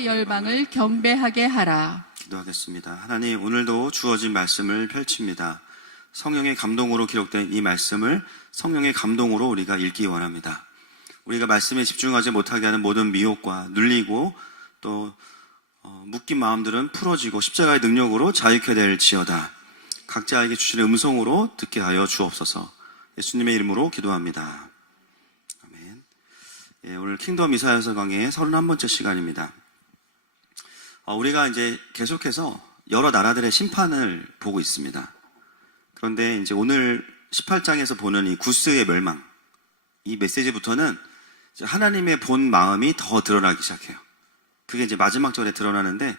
민족과 열방을 경배하게 하라. 기도하겠습니다. 하나님, 오늘도 주어진 말씀을 펼칩니다. 성령의 감동으로 기록된 이 말씀을 성령의 감동으로 우리가 읽기 원합니다. 우리가 말씀에 집중하지 못하게 하는 모든 미혹과 눌리고 또 묶인 마음들은 풀어지고 십자가의 능력으로 자유케 될지어다. 각자에게 주시는 음성으로 듣게 하여 주옵소서. 예수님의 이름으로 기도합니다. 아멘. 예, 오늘 킹덤 이사야서 강의 31번째 시간입니다. 우리가 이제 계속해서 여러 나라들의 심판을 보고 있습니다. 그런데 이제 오늘 18장에서 보는 이 구스의 멸망, 이 메시지부터는 이제 하나님의 본 마음이 더 드러나기 시작해요. 그게 이제 마지막 절에 드러나는데,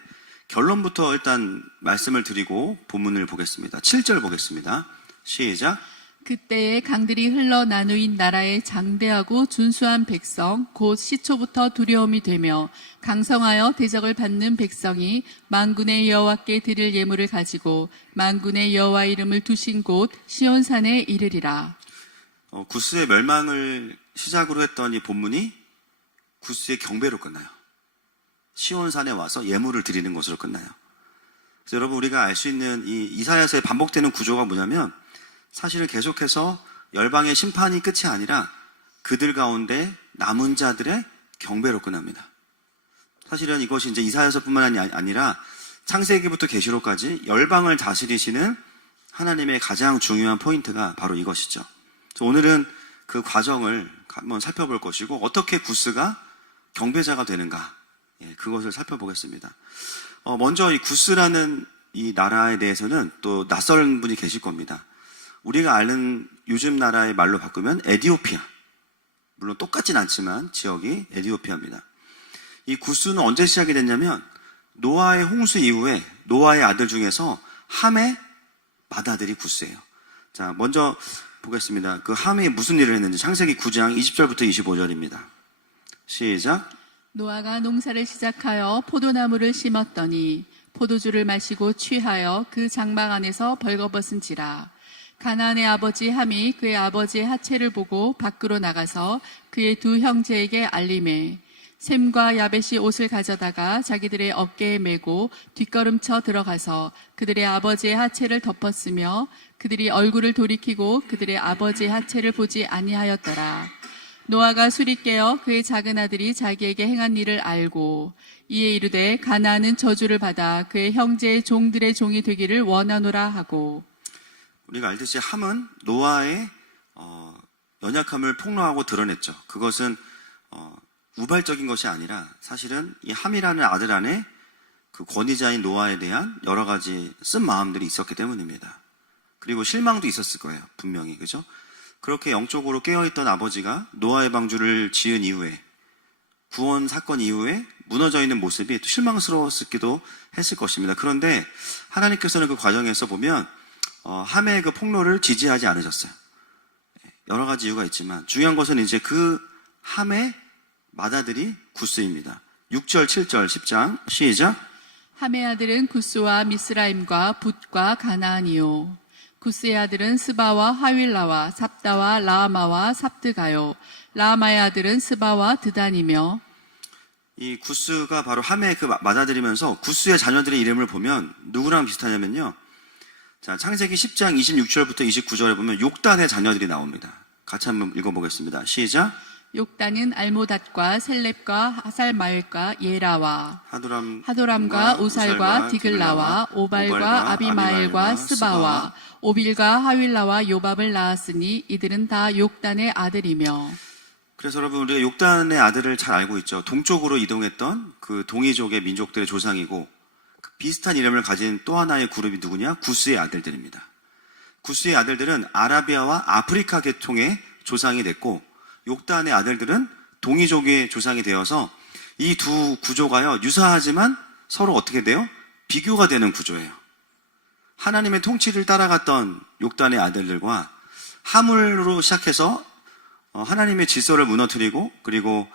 결론부터 일단 말씀을 드리고 본문을 보겠습니다. 7절 보겠습니다. 시작. 그때에 강들이 흘러 나누인 나라의 장대하고 준수한 백성 곧 시초부터 두려움이 되며 강성하여 대적을 받는 백성이 만군의 여호와께 드릴 예물을 가지고 만군의 여호와 이름을 두신 곳 시온산에 이르리라. 구스의 멸망을 시작으로 했던 이 본문이 구스의 경배로 끝나요. 시온산에 와서 예물을 드리는 것으로 끝나요. 그래서 여러분, 우리가 알 수 있는 이 이사야서의 반복되는 구조가 뭐냐면, 사실은 계속해서 열방의 심판이 끝이 아니라 그들 가운데 남은 자들의 경배로 끝납니다. 사실은 이것이 이제 이사야서뿐만 아니라 창세기부터 계시록까지 열방을 다스리시는 하나님의 가장 중요한 포인트가 바로 이것이죠. 오늘은 그 과정을 한번 살펴볼 것이고, 어떻게 구스가 경배자가 되는가, 그것을 살펴보겠습니다. 먼저 이 구스라는 이 나라에 대해서는 또 낯선 분이 계실 겁니다. 우리가 아는 요즘 나라의 말로 바꾸면 에디오피아. 물론 똑같진 않지만 지역이 에디오피아입니다. 이 구스는 언제 시작이 됐냐면, 노아의 홍수 이후에 노아의 아들 중에서 함의 맏아들이 구스예요. 자, 먼저 보겠습니다. 그 함이 무슨 일을 했는지 창세기 9장 20절부터 25절입니다. 시작. 노아가 농사를 시작하여 포도나무를 심었더니 포도주를 마시고 취하여 그 장막 안에서 벌거벗은지라. 가나안의 아버지 함이 그의 아버지의 하체를 보고 밖으로 나가서 그의 두 형제에게 알림해 셈과 야벳이 옷을 가져다가 자기들의 어깨에 메고 뒷걸음쳐 들어가서 그들의 아버지의 하체를 덮었으며 그들이 얼굴을 돌이키고 그들의 아버지의 하체를 보지 아니하였더라. 노아가 술이 깨어 그의 작은 아들이 자기에게 행한 일을 알고 이에 이르되 가나안은 저주를 받아 그의 형제의 종들의 종이 되기를 원하노라 하고. 우리가 알듯이 함은 노아의 연약함을 폭로하고 드러냈죠. 그것은 우발적인 것이 아니라 사실은 이 함이라는 아들 안에 그 권위자인 노아에 대한 여러 가지 쓴 마음들이 있었기 때문입니다. 그리고 실망도 있었을 거예요, 분명히. 그죠? 그렇게 영적으로 깨어있던 아버지가 노아의 방주를 지은 이후에, 구원 사건 이후에 무너져 있는 모습이 또 실망스러웠기도 했을 것입니다. 그런데 하나님께서는 그 과정에서 보면 함의 그 폭로를 지지하지 않으셨어요. 여러 가지 이유가 있지만 중요한 것은 이제 그 함의 맏아들이 구스입니다. 6절, 7절, 10장 시작. 함의 아들은 구스와 미스라임과 붓과 가나안이요. 구스의 아들은 스바와 하윌라와 삽다와 라마와 삽드가요. 라마의 아들은 스바와 드단이며. 이 구스가 바로 함의 그 맏아들이면서 구스의 자녀들의 이름을 보면 누구랑 비슷하냐면요. 자, 창세기 10장 26절부터 29절에 보면 욕단의 자녀들이 나옵니다. 같이 한번 읽어보겠습니다. 시작. 욕단은 알모닷과 셀렙과 하살마엘과 예라와 하도람과 우살과 우살과 디글라와 오발과 아비마엘과 스바와 오빌과 하윌라와 요밥을 낳았으니 이들은 다 욕단의 아들이며. 그래서 여러분, 우리가 욕단의 아들을 잘 알고 있죠. 동쪽으로 이동했던 그 동이족의 민족들의 조상이고, 그 비슷한 이름을 가진 또 하나의 그룹이 누구냐? 구스의 아들들입니다. 구스의 아들들은 아라비아와 아프리카 계통의 조상이 됐고, 욕단의 아들들은 동이족의 조상이 되어서 이 두 구조가요, 유사하지만 서로 어떻게 돼요? 비교가 되는 구조예요. 하나님의 통치를 따라갔던 욕단의 아들들과 하물로 시작해서 하나님의 질서를 무너뜨리고, 그리고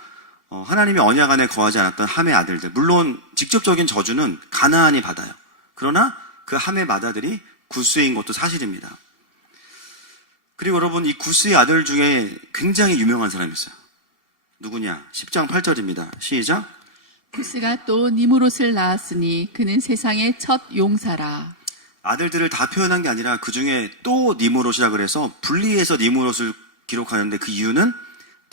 하나님의 언약 안에 거하지 않았던 함의 아들들. 물론 직접적인 저주는 가나안이 받아요. 그러나 그 함의 맏아들이 구스인 것도 사실입니다. 그리고 여러분, 이 구스의 아들 중에 굉장히 유명한 사람이 있어요. 누구냐? 10장 8절입니다. 시작. 구스가 또 니무롯을 낳았으니 그는 세상의 첫 용사라. 아들들을 다 표현한 게 아니라 그 중에 또 니무롯이라 그래서 분리해서 니무롯을 기록하는데 그 이유는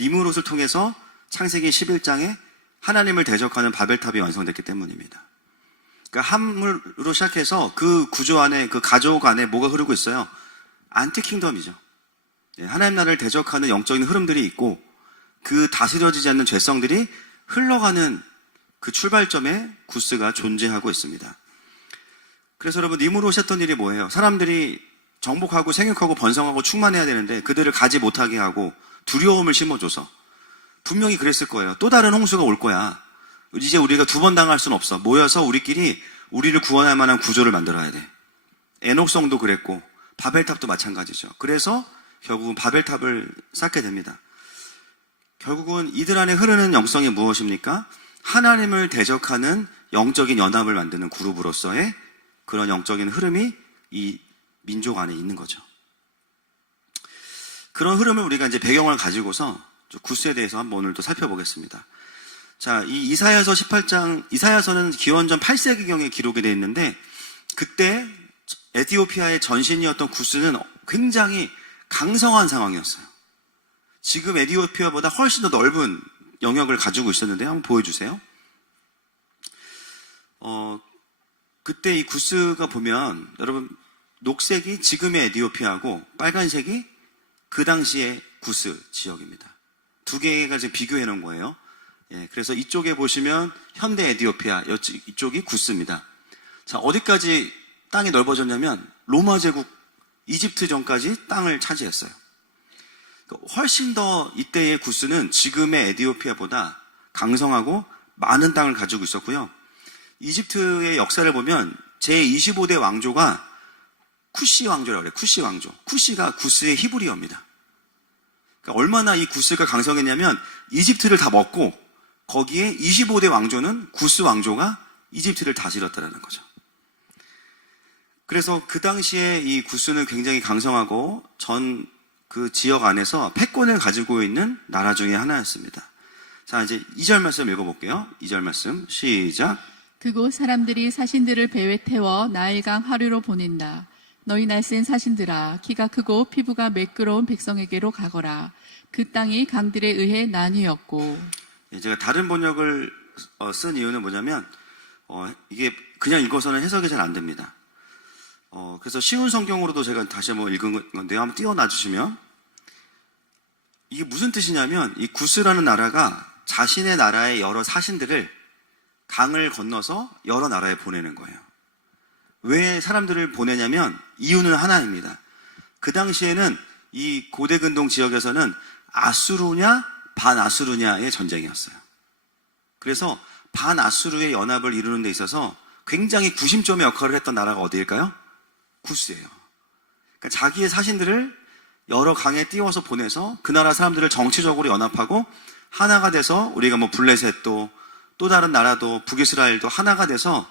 니무롯을 통해서 창세기 11장에 하나님을 대적하는 바벨탑이 완성됐기 때문입니다. 그러니까 함으로 시작해서 그 구조 안에, 그 가족 안에 뭐가 흐르고 있어요? 안티킹덤이죠. 하나님 나라를 대적하는 영적인 흐름들이 있고 그 다스려지지 않는 죄성들이 흘러가는 그 출발점에 구스가 존재하고 있습니다. 그래서 여러분, 니무롯이 했던 일이 뭐예요? 사람들이 정복하고 생육하고 번성하고 충만해야 되는데 그들을 가지 못하게 하고 두려움을 심어줘서 분명히 그랬을 거예요. 또 다른 홍수가 올 거야. 이제 우리가 두 번 당할 수는 없어. 모여서 우리끼리 우리를 구원할 만한 구조를 만들어야 돼. 에녹성도 그랬고 바벨탑도 마찬가지죠. 그래서 결국은 바벨탑을 쌓게 됩니다. 결국은 이들 안에 흐르는 영성이 무엇입니까? 하나님을 대적하는 영적인 연합을 만드는 그룹으로서의 그런 영적인 흐름이 이 민족 안에 있는 거죠. 그런 흐름을 우리가 이제 배경을 가지고서 구스에 대해서 한번 오늘 또 살펴보겠습니다. 자, 이 이사야서 18장, 이사야서는 기원전 8세기경에 기록이 되어 있는데 그때 에티오피아의 전신이었던 구스는 굉장히 강성한 상황이었어요. 지금 에티오피아보다 훨씬 더 넓은 영역을 가지고 있었는데 한번 보여주세요. 그때 이 구스가 보면 여러분 녹색이 지금의 에티오피아고 빨간색이 그 당시의 구스 지역입니다. 두 개가 지금 비교해 놓은 거예요. 예, 그래서 이쪽에 보시면 현대 에티오피아, 이쪽이 구스입니다. 자, 어디까지 땅이 넓어졌냐면 로마 제국 이집트 전까지 땅을 차지했어요. 훨씬 더 이때의 구스는 지금의 에티오피아보다 강성하고 많은 땅을 가지고 있었고요. 이집트의 역사를 보면 제25대 왕조가 쿠시 왕조라고 그래요. 쿠시 왕조. 쿠시가 구스의 히브리어입니다. 그러니까 얼마나 이 구스가 강성했냐면 이집트를 다 먹고 거기에 25대 왕조는 구스 왕조가 이집트를 다스렸다는 거죠. 그래서 그 당시에 이 구스는 굉장히 강성하고 전 그 지역 안에서 패권을 가지고 있는 나라 중에 하나였습니다. 자, 이제 2절 말씀 읽어볼게요. 2절 말씀 시작. 그곳 사람들이 사신들을 배에 태워 나일강 하류로 보낸다. 너희 날쌘 사신들아, 키가 크고 피부가 매끄러운 백성에게로 가거라. 그 땅이 강들에 의해 나뉘었고. 제가 다른 번역을 쓴 이유는 뭐냐면 이게 그냥 읽어서는 해석이 잘 안 됩니다. 그래서 쉬운 성경으로도 제가 다시 한번 읽은 건데요. 한번 띄워놔 주시면 이게 무슨 뜻이냐면 이 구스라는 나라가 자신의 나라의 여러 사신들을 강을 건너서 여러 나라에 보내는 거예요. 왜 사람들을 보내냐면 이유는 하나입니다. 그 당시에는 이 고대 근동 지역에서는 아수르냐 반아수르냐의 전쟁이었어요. 그래서 반아수르의 연합을 이루는 데 있어서 굉장히 구심점의 역할을 했던 나라가 어디일까요? 구스예요. 그러니까 자기의 사신들을 여러 강에 띄워서 보내서 그 나라 사람들을 정치적으로 연합하고 하나가 돼서 우리가 뭐 블레셋도 또 다른 나라도 북이스라엘도 하나가 돼서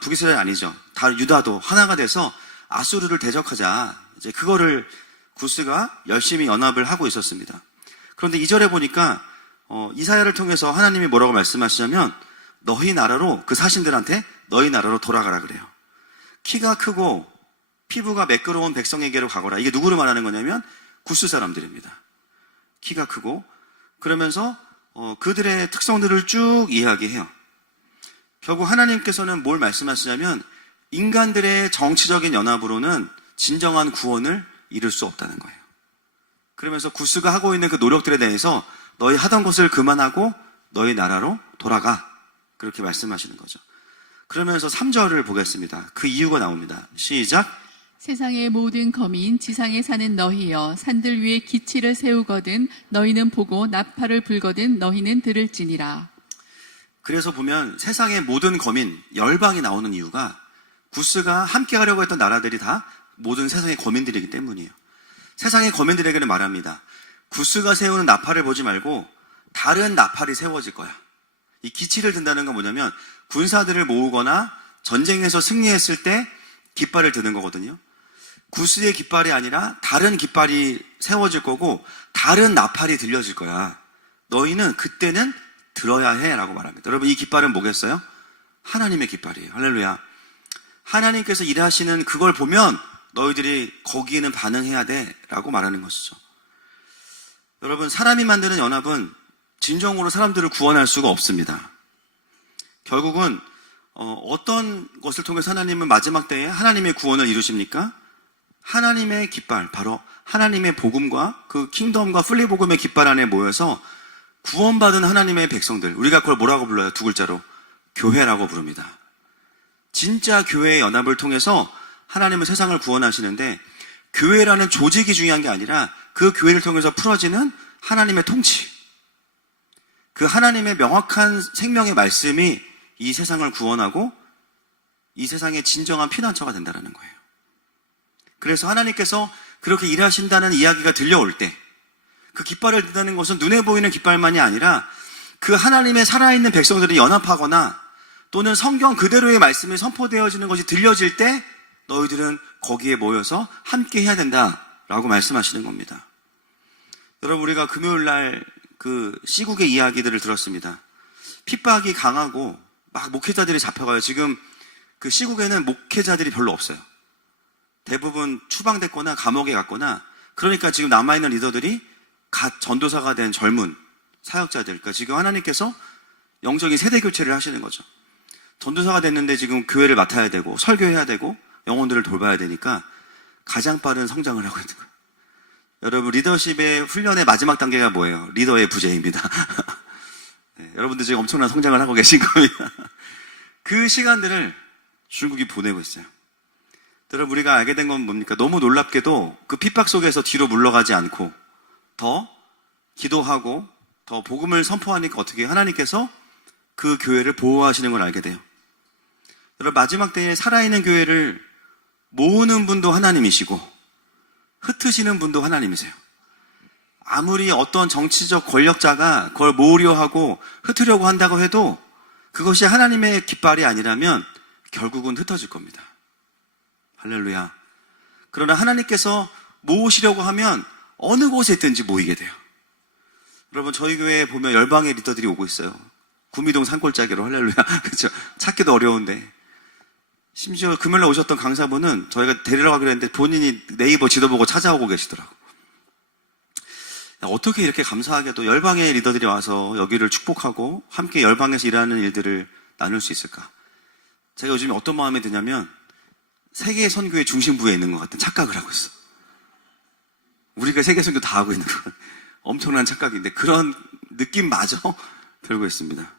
북이스라엘 아니죠. 다 유다도 하나가 돼서 아수르를 대적하자. 이제 그거를 구스가 열심히 연합을 하고 있었습니다. 그런데 2절에 보니까 이사야를 통해서 하나님이 뭐라고 말씀하시냐면 너희 나라로 그 사신들한테 너희 나라로 돌아가라 그래요. 키가 크고 피부가 매끄러운 백성에게로 가거라. 이게 누구를 말하는 거냐면 구스 사람들입니다. 키가 크고 그러면서 그들의 특성들을 쭉 이야기해요. 결국 하나님께서는 뭘 말씀하시냐면 인간들의 정치적인 연합으로는 진정한 구원을 이룰 수 없다는 거예요. 그러면서 구스가 하고 있는 그 노력들에 대해서 너희 하던 것을 그만하고 너희 나라로 돌아가. 그렇게 말씀하시는 거죠. 그러면서 3절을 보겠습니다. 그 이유가 나옵니다. 시작. 세상의 모든 거민 지상에 사는 너희여 산들 위에 기치를 세우거든 너희는 보고 나팔을 불거든 너희는 들을지니라. 그래서 보면 세상의 모든 거민 열방이 나오는 이유가 구스가 함께 하려고 했던 나라들이 다 모든 세상의 거민들이기 때문이에요. 세상의 거민들에게는 말합니다. 구스가 세우는 나팔을 보지 말고 다른 나팔이 세워질 거야. 이 기치를 든다는 건 뭐냐면 군사들을 모으거나 전쟁에서 승리했을 때 깃발을 드는 거거든요. 구스의 깃발이 아니라 다른 깃발이 세워질 거고 다른 나팔이 들려질 거야. 너희는 그때는 들어야 해라고 말합니다. 여러분, 이 깃발은 뭐겠어요? 하나님의 깃발이에요. 할렐루야. 하나님께서 일하시는 그걸 보면 너희들이 거기에는 반응해야 돼라고 말하는 것이죠. 여러분, 사람이 만드는 연합은 진정으로 사람들을 구원할 수가 없습니다. 결국은 어떤 것을 통해서 하나님은 마지막 때에 하나님의 구원을 이루십니까? 하나님의 깃발, 바로 하나님의 복음과 그 킹덤과 플리복음의 깃발 안에 모여서 구원받은 하나님의 백성들, 우리가 그걸 뭐라고 불러요? 두 글자로 교회라고 부릅니다. 진짜 교회의 연합을 통해서 하나님은 세상을 구원하시는데, 교회라는 조직이 중요한 게 아니라 그 교회를 통해서 풀어지는 하나님의 통치, 그 하나님의 명확한 생명의 말씀이 이 세상을 구원하고 이 세상의 진정한 피난처가 된다는 거예요. 그래서 하나님께서 그렇게 일하신다는 이야기가 들려올 때, 그 깃발을 든다는 것은 눈에 보이는 깃발만이 아니라 그 하나님의 살아있는 백성들이 연합하거나 또는 성경 그대로의 말씀이 선포되어지는 것이 들려질 때 너희들은 거기에 모여서 함께 해야 된다라고 말씀하시는 겁니다. 여러분, 우리가 금요일 날 그 시국의 이야기들을 들었습니다. 핍박이 강하고 막 목회자들이 잡혀가요. 지금 그 시국에는 목회자들이 별로 없어요. 대부분 추방됐거나 감옥에 갔거나, 그러니까 지금 남아있는 리더들이 갓 전도사가 된 젊은 사역자들, 그러니까 지금 하나님께서 영적인 세대 교체를 하시는 거죠. 전도사가 됐는데 지금 교회를 맡아야 되고 설교해야 되고 영혼들을 돌봐야 되니까 가장 빠른 성장을 하고 있는 거예요. 여러분, 리더십의 훈련의 마지막 단계가 뭐예요? 리더의 부재입니다. 네, 여러분들 지금 엄청난 성장을 하고 계신 겁니다. 그 시간들을 중국이 보내고 있어요. 여러분, 우리가 알게 된 건 뭡니까? 너무 놀랍게도 그 핍박 속에서 뒤로 물러가지 않고 더 기도하고 더 복음을 선포하니까 어떻게 하나님께서 그 교회를 보호하시는 걸 알게 돼요. 여러분, 마지막 때에 살아있는 교회를 모으는 분도 하나님이시고 흩으시는 분도 하나님이세요. 아무리 어떤 정치적 권력자가 그걸 모으려 하고 흩으려고 한다고 해도 그것이 하나님의 깃발이 아니라면 결국은 흩어질 겁니다. 할렐루야. 그러나 하나님께서 모으시려고 하면 어느 곳에 있든지 모이게 돼요. 여러분, 저희 교회에 보면 열방의 리더들이 오고 있어요. 구미동 산골짜기로. 할렐루야. 그렇죠. 찾기도 어려운데. 심지어 금요일에 오셨던 강사분은 저희가 데리러 가기로 했는데 본인이 네이버 지도 보고 찾아오고 계시더라고. 어떻게 이렇게 감사하게도 열방의 리더들이 와서 여기를 축복하고 함께 열방에서 일하는 일들을 나눌 수 있을까? 제가 요즘에 어떤 마음이 드냐면 세계 선교의 중심부에 있는 것 같은 착각을 하고 있어. 우리가 세계 선교 다 하고 있는 건 엄청난 착각인데 그런 느낌마저 들고 있습니다.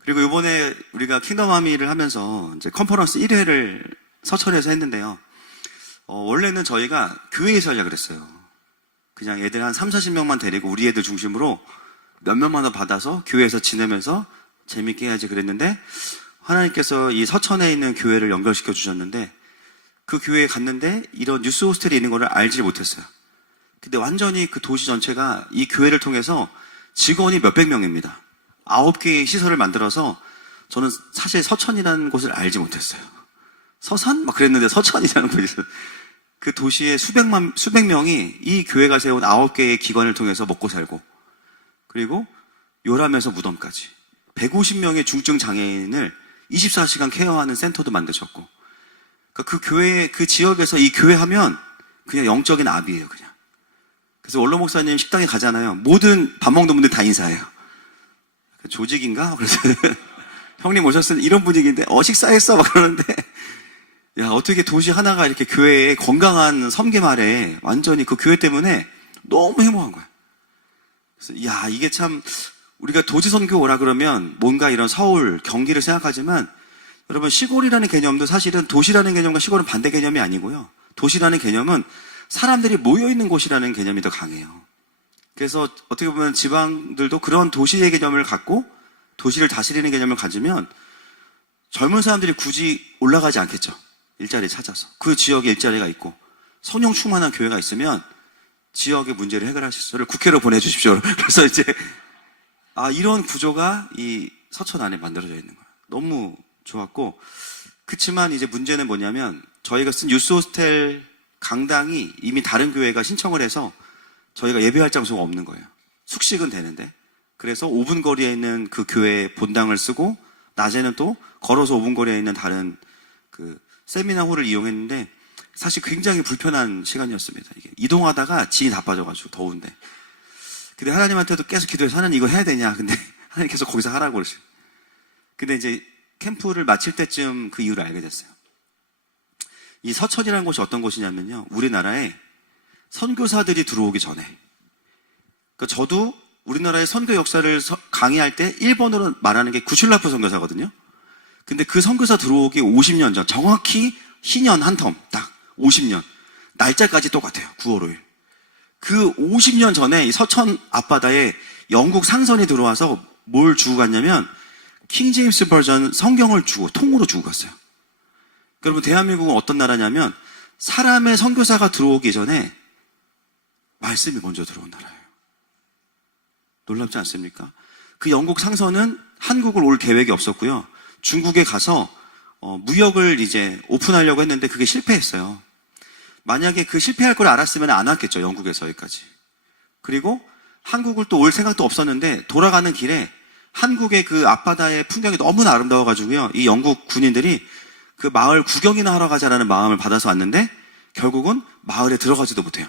그리고 이번에 우리가 킹덤 아미를 하면서 이제 컨퍼런스 1회를 서천에서 했는데요. 원래는 저희가 교회에서 하려고 그랬어요. 그냥 애들 한 30-40명만 데리고 우리 애들 중심으로 몇 명만 더 받아서 교회에서 지내면서 재밌게 해야지 그랬는데, 하나님께서 이 서천에 있는 교회를 연결시켜 주셨는데, 그 교회에 갔는데 이런 뉴스 호스텔이 있는 걸 알지 못했어요. 근데 완전히 그 도시 전체가 이 교회를 통해서 직원이 몇백 명입니다. 9개의 시설을 만들어서, 저는 사실 서천이라는 곳을 알지 못했어요. 서산? 막 그랬는데 서천이라는 곳이 있어요. 그 도시의 수백 명이 이 교회가 세운 9개의 기관을 통해서 먹고 살고, 그리고 요람에서 무덤까지 150명의 중증 장애인을 24시간 케어하는 센터도 만드셨고, 그러니까 그 교회, 그 지역에서 이 교회 하면 그냥 영적인 압이에요, 그냥. 그래서 원로 목사님 식당에 가잖아요. 모든 밥 먹는 분들 다 인사해요. 조직인가? 그래서 형님 오셨으니 이런 분위기인데 식사했어? 막 그러는데, 야, 어떻게 도시 하나가 이렇게 교회의 건강한 섬김 아래 완전히 그 교회 때문에 너무 행복한 거야. 그래서 야, 이게 참, 우리가 도시 선교 오라 그러면 뭔가 이런 서울, 경기를 생각하지만, 여러분, 시골이라는 개념도 사실은 도시라는 개념과 시골은 반대 개념이 아니고요. 도시라는 개념은 사람들이 모여있는 곳이라는 개념이 더 강해요. 그래서 어떻게 보면 지방들도 그런 도시의 개념을 갖고 도시를 다스리는 개념을 가지면 젊은 사람들이 굳이 올라가지 않겠죠. 일자리 찾아서. 그 지역에 일자리가 있고 성령 충만한 교회가 있으면 지역의 문제를 해결하실 수 있어요. 국회로 보내주십시오. 그래서 이제 이런 구조가 이 서천 안에 만들어져 있는 거예요. 너무 좋았고, 그치만 이제 문제는 뭐냐면 저희가 쓴 유스호스텔 강당이 이미 다른 교회가 신청을 해서 저희가 예배할 장소가 없는 거예요. 숙식은 되는데 그래서 5분 거리에 있는 그 교회 본당을 쓰고 낮에는 또 걸어서 5분 거리에 있는 다른 그 세미나홀을 이용했는데 사실 굉장히 불편한 시간이었습니다. 이게 이동하다가 진이 다 빠져가지고 더운데. 근데 하나님한테도 계속 기도해서 하나님 이거 해야 되냐. 근데 하나님 계속 거기서 하라고 그러시고. 근데 이제 캠프를 마칠 때쯤 그 이유를 알게 됐어요. 이 서천이라는 곳이 어떤 곳이냐면요. 우리나라에 선교사들이 들어오기 전에. 그러니까 저도 우리나라의 선교 역사를 강의할 때 1번으로 말하는 게 구슐라프 선교사거든요. 근데 그 선교사 들어오기 50년 전, 정확히 희년 한 텀, 딱 50년. 날짜까지 똑같아요. 9월 5일. 그 50년 전에 이 서천 앞바다에 영국 상선이 들어와서 뭘 주고 갔냐면 킹 제임스 버전 성경을 주고 통으로 주고 갔어요. 여러분 대한민국은 어떤 나라냐면 사람의 선교사가 들어오기 전에 말씀이 먼저 들어온 나라예요. 놀랍지 않습니까? 그 영국 상선은 한국을 올 계획이 없었고요. 중국에 가서 무역을 이제 오픈하려고 했는데 그게 실패했어요. 만약에 그 실패할 걸 알았으면 안 왔겠죠. 영국에서 여기까지. 그리고 한국을 또 올 생각도 없었는데 돌아가는 길에 한국의 그 앞바다의 풍경이 너무나 아름다워가지고요. 이 영국 군인들이 그 마을 구경이나 하러 가자라는 마음을 받아서 왔는데 결국은 마을에 들어가지도 못해요.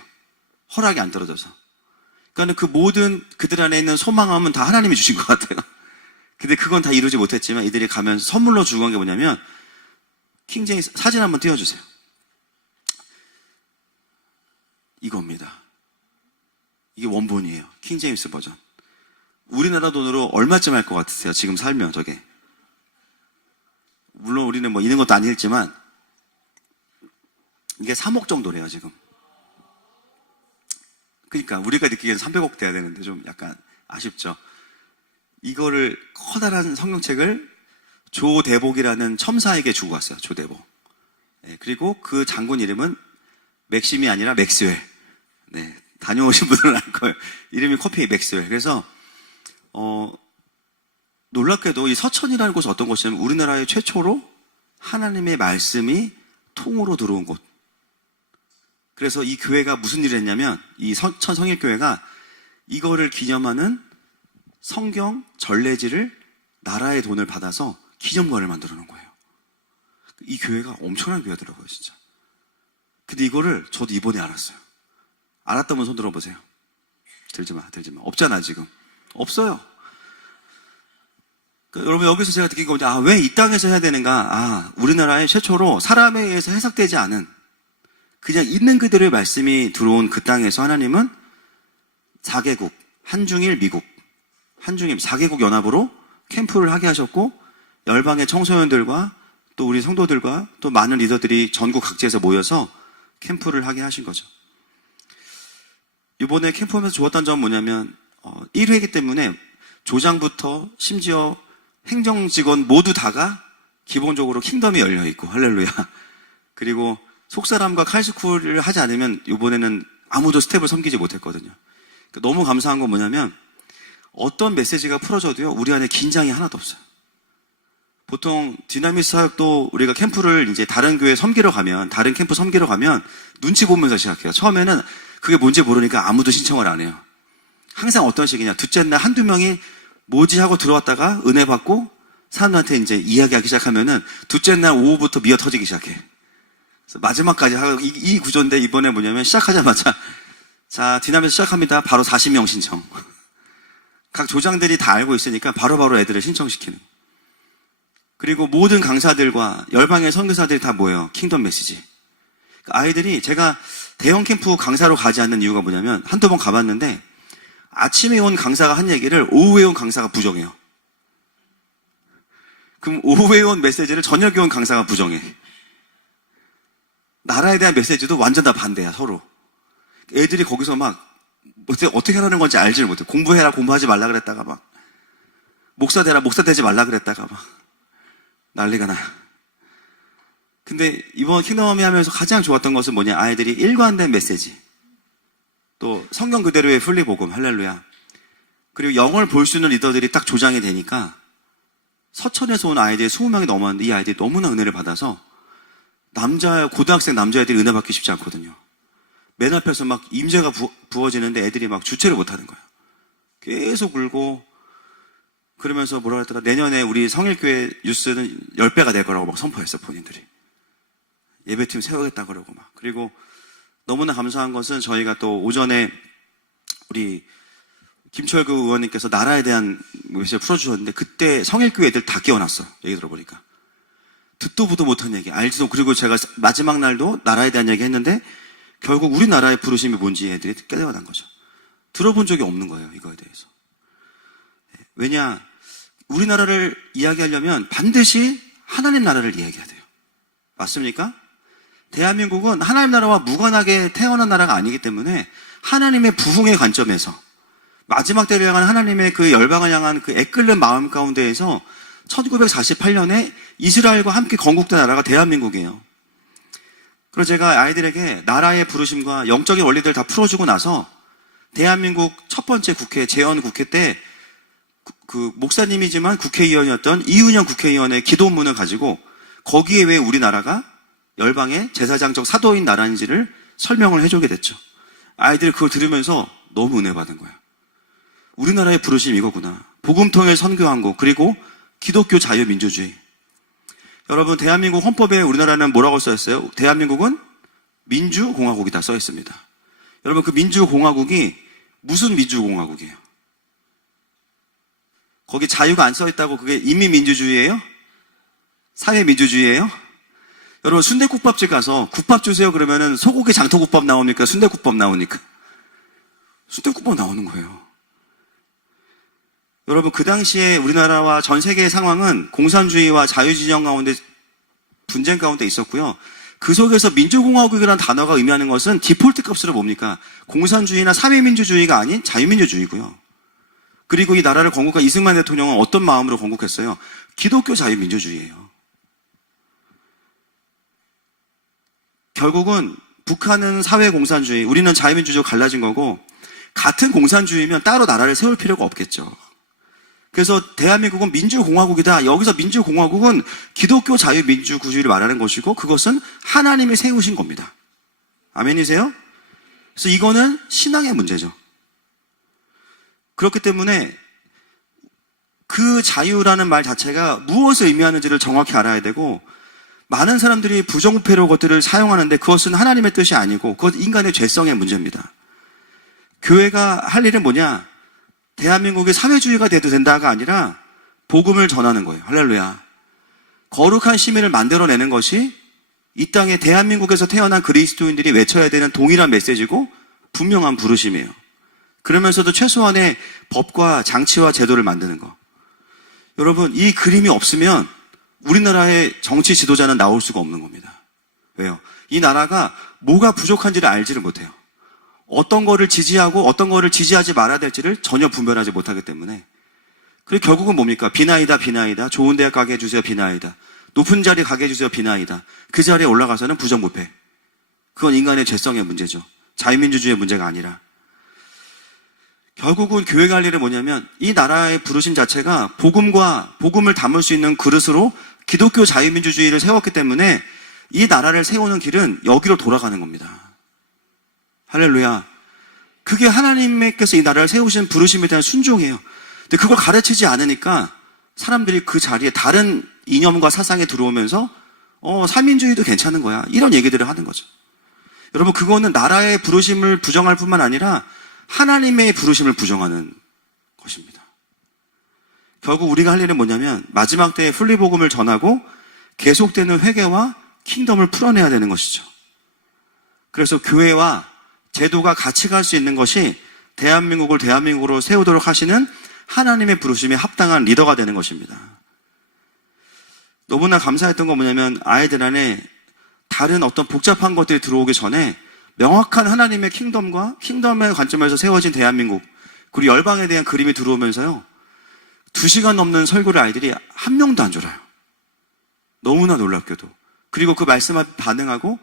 허락이 안 떨어져서. 그러니까 그 모든 그들 안에 있는 소망함은 다 하나님이 주신 것 같아요. 근데 그건 다 이루지 못했지만 이들이 가면 선물로 주고 간 게 뭐냐면 킹제임스 사진 한번 띄워주세요. 이겁니다. 이게 원본이에요. 킹제임스 버전. 우리나라 돈으로 얼마쯤 할 것 같으세요? 지금 살면 저게. 물론 우리는 뭐 있는 것도 아니겠지만 이게 3억 정도래요 지금. 그러니까 우리가 느끼기엔 300억 돼야 되는데 좀 약간 아쉽죠. 이거를 커다란 성경책을 조대복이라는 첨사에게 주고 갔어요. 조대복. 네, 그리고 그 장군 이름은 맥심이 아니라 맥스웰. 네, 다녀오신 분들은 알 거예요. 이름이 커피 맥스웰. 그래서 놀랍게도 이 서천이라는 곳은 어떤 곳이냐면 우리나라의 최초로 하나님의 말씀이 통으로 들어온 곳. 그래서 이 교회가 무슨 일을 했냐면 이 서천 성일교회가 이거를 기념하는 성경 전래지를 나라의 돈을 받아서 기념관을 만들어 놓은 거예요. 이 교회가 엄청난 교회더라고요, 진짜. 근데 이거를 저도 이번에 알았어요. 알았다면 손 들어보세요. 들지 마. 없잖아, 지금. 없어요. 그러니까 여러분, 여기서 제가 느낀 건, 왜 이 땅에서 해야 되는가? 우리나라의 최초로 사람에 의해서 해석되지 않은, 그냥 있는 그들의 말씀이 들어온 그 땅에서 하나님은 4개국, 한중일, 미국, 한중일 4개국 연합으로 캠프를 하게 하셨고, 열방의 청소년들과 또 우리 성도들과 또 많은 리더들이 전국 각지에서 모여서 캠프를 하게 하신 거죠. 이번에 캠프하면서 좋았던 점은 뭐냐면 1회이기 때문에 조장부터 심지어 행정직원 모두 다가 기본적으로 킹덤이 열려있고 할렐루야. 그리고 속사람과 칼스쿨을 하지 않으면 이번에는 아무도 스텝을 섬기지 못했거든요. 너무 감사한 건 뭐냐면 어떤 메시지가 풀어져도요 우리 안에 긴장이 하나도 없어요. 보통 디나미스 사역도 우리가 캠프를 이제 다른 교회 섬기러 가면, 다른 캠프 섬기러 가면 눈치 보면서 시작해요. 처음에는 그게 뭔지 모르니까 아무도 신청을 안 해요. 항상 어떤 식이냐. 둘째 날 한두 명이 뭐지 하고 들어왔다가 은혜 받고 사람들한테 이제 이야기하기 시작하면은 둘째 날 오후부터 미어 터지기 시작해. 그래서 마지막까지 하고 이 구조인데 이번에 뭐냐면 시작하자마자 자, 디나미스 시작합니다. 바로 40명 신청. 각 조장들이 다 알고 있으니까 바로바로 애들을 신청시키는. 그리고 모든 강사들과 열방의 선교사들이 다 모여요. 킹덤 메시지. 아이들이 제가 대형 캠프 강사로 가지 않는 이유가 뭐냐면 한두 번 가봤는데 아침에 온 강사가 한 얘기를 오후에 온 강사가 부정해요. 그럼 오후에 온 메시지를 저녁에 온 강사가 부정해. 나라에 대한 메시지도 완전 다 반대야, 서로. 애들이 거기서 막 어떻게 하라는 건지 알지를 못해. 공부해라, 공부하지 말라 그랬다가 막 목사 되라, 목사 되지 말라 그랬다가 막 난리가 나요. 근데 이번 킹덤이 하면서 가장 좋았던 것은 뭐냐, 아이들이 일관된 메시지, 또 성경 그대로의 풀리복음, 할렐루야. 그리고 영을 볼 수 있는 리더들이 딱 조장이 되니까 서천에서 온 아이들이 20명이 넘었는데 이 아이들이 너무나 은혜를 받아서 고등학생 남자애들이 은혜 받기 쉽지 않거든요. 맨 앞에서 막 임재가 부어지는데 애들이 막 주체를 못 하는 거예요. 계속 울고 그러면서 뭐라 했더라, 내년에 우리 성일교회 뉴스는 10배가 될 거라고 막 선포했어, 본인들이. 예배팀 세우겠다 그러고 막. 그리고 너무나 감사한 것은 저희가 또 오전에 우리 김철구 의원님께서 나라에 대한 메시지를 풀어주셨는데, 그때 성일교회 애들 다 깨어났어요. 얘기 들어보니까. 듣도 보도 못한 얘기, 알지도. 그리고 제가 마지막 날도 나라에 대한 얘기 했는데 결국 우리나라의 부르심이 뭔지 애들이 깨어난 거죠. 들어본 적이 없는 거예요, 이거에 대해서. 왜냐, 우리나라를 이야기하려면 반드시 하나님 나라를 이야기해야 돼요. 맞습니까? 대한민국은 하나님 나라와 무관하게 태어난 나라가 아니기 때문에 하나님의 부흥의 관점에서, 마지막 때를 향한 하나님의 그 열방을 향한 그 애끓는 마음 가운데에서 1948년에 이스라엘과 함께 건국된 나라가 대한민국이에요. 그래서 제가 아이들에게 나라의 부르심과 영적인 원리들 다 풀어주고 나서 대한민국 첫 번째 국회, 재헌 국회 때 그 목사님이지만 국회의원이었던 이은영 국회의원의 기도문을 가지고 거기에 왜 우리나라가 열방의 제사장적 사도인 나라인지를 설명을 해주게 됐죠. 아이들이 그걸 들으면서 너무 은혜 받은 거예요. 우리나라의 부르심이 이거구나. 복음통일 선교한국, 그리고 기독교 자유민주주의. 여러분, 대한민국 헌법에 우리나라는 뭐라고 써있어요? 대한민국은 민주공화국이다 써있습니다. 여러분, 그 민주공화국이 무슨 민주공화국이에요? 거기 자유가 안 써있다고 그게 인민민주주의예요? 사회민주주의예요? 여러분, 순대국밥집 가서 국밥 주세요 그러면은 소고기 장터국밥 나옵니까? 순대국밥 나오니까? 순대국밥 나오는 거예요. 여러분, 그 당시에 우리나라와 전 세계의 상황은 공산주의와 자유진영 가운데 분쟁 가운데 있었고요. 그 속에서 민주공화국이라는 단어가 의미하는 것은 디폴트 값으로 뭡니까? 공산주의나 사회민주주의가 아닌 자유민주주의고요. 그리고 이 나라를 건국한 이승만 대통령은 어떤 마음으로 건국했어요? 기독교 자유민주주의예요. 결국은 북한은 사회공산주의, 우리는 자유민주주의로 갈라진 거고, 같은 공산주의면 따로 나라를 세울 필요가 없겠죠. 그래서 대한민국은 민주공화국이다. 여기서 민주공화국은 기독교 자유민주주의를 말하는 것이고, 그것은 하나님이 세우신 겁니다. 아멘이세요? 그래서 이거는 신앙의 문제죠. 그렇기 때문에 그 자유라는 말 자체가 무엇을 의미하는지를 정확히 알아야 되고, 많은 사람들이 부정부패로 그것들을 사용하는데 그것은 하나님의 뜻이 아니고 그것 인간의 죄성의 문제입니다. 교회가 할 일은 뭐냐? 대한민국이 사회주의가 돼도 된다가 아니라 복음을 전하는 거예요. 할렐루야. 거룩한 시민을 만들어내는 것이 이 땅에 대한민국에서 태어난 그리스도인들이 외쳐야 되는 동일한 메시지고 분명한 부르심이에요. 그러면서도 최소한의 법과 장치와 제도를 만드는 거. 여러분, 이 그림이 없으면 우리나라의 정치 지도자는 나올 수가 없는 겁니다. 왜요? 이 나라가 뭐가 부족한지를 알지를 못해요. 어떤 거를 지지하고 어떤 거를 지지하지 말아야 될지를 전혀 분별하지 못하기 때문에. 그리고 결국은 뭡니까? 비나이다, 비나이다. 좋은 대학 가게 해주세요, 비나이다. 높은 자리 가게 해주세요, 비나이다. 그 자리에 올라가서는 부정부패. 그건 인간의 죄성의 문제죠. 자유민주주의의 문제가 아니라. 결국은 교회가 할 일은 뭐냐면 이 나라의 부르심 자체가 복음을 담을 수 있는 그릇으로 기독교 자유민주주의를 세웠기 때문에 이 나라를 세우는 길은 여기로 돌아가는 겁니다. 할렐루야. 그게 하나님께서 이 나라를 세우신 부르심에 대한 순종이에요. 근데 그걸 가르치지 않으니까 사람들이 그 자리에 다른 이념과 사상에 들어오면서 삼인주의도 괜찮은 거야, 이런 얘기들을 하는 거죠. 여러분, 그거는 나라의 부르심을 부정할 뿐만 아니라 하나님의 부르심을 부정하는 것입니다. 결국 우리가 할 일은 뭐냐면 마지막 때에 풀리복음을 전하고 계속되는 회개와 킹덤을 풀어내야 되는 것이죠. 그래서 교회와 제도가 같이 갈 수 있는 것이 대한민국을 대한민국으로 세우도록 하시는 하나님의 부르심에 합당한 리더가 되는 것입니다. 너무나 감사했던 건 뭐냐면 아이들 안에 다른 어떤 복잡한 것들이 들어오기 전에 명확한 하나님의 킹덤과 킹덤의 관점에서 세워진 대한민국, 그리고 열방에 대한 그림이 들어오면서요, 2시간 넘는 설교를 아이들이 한 명도 안 졸아요. 너무나 놀랍게도. 그리고 그 말씀 앞에 반응하고,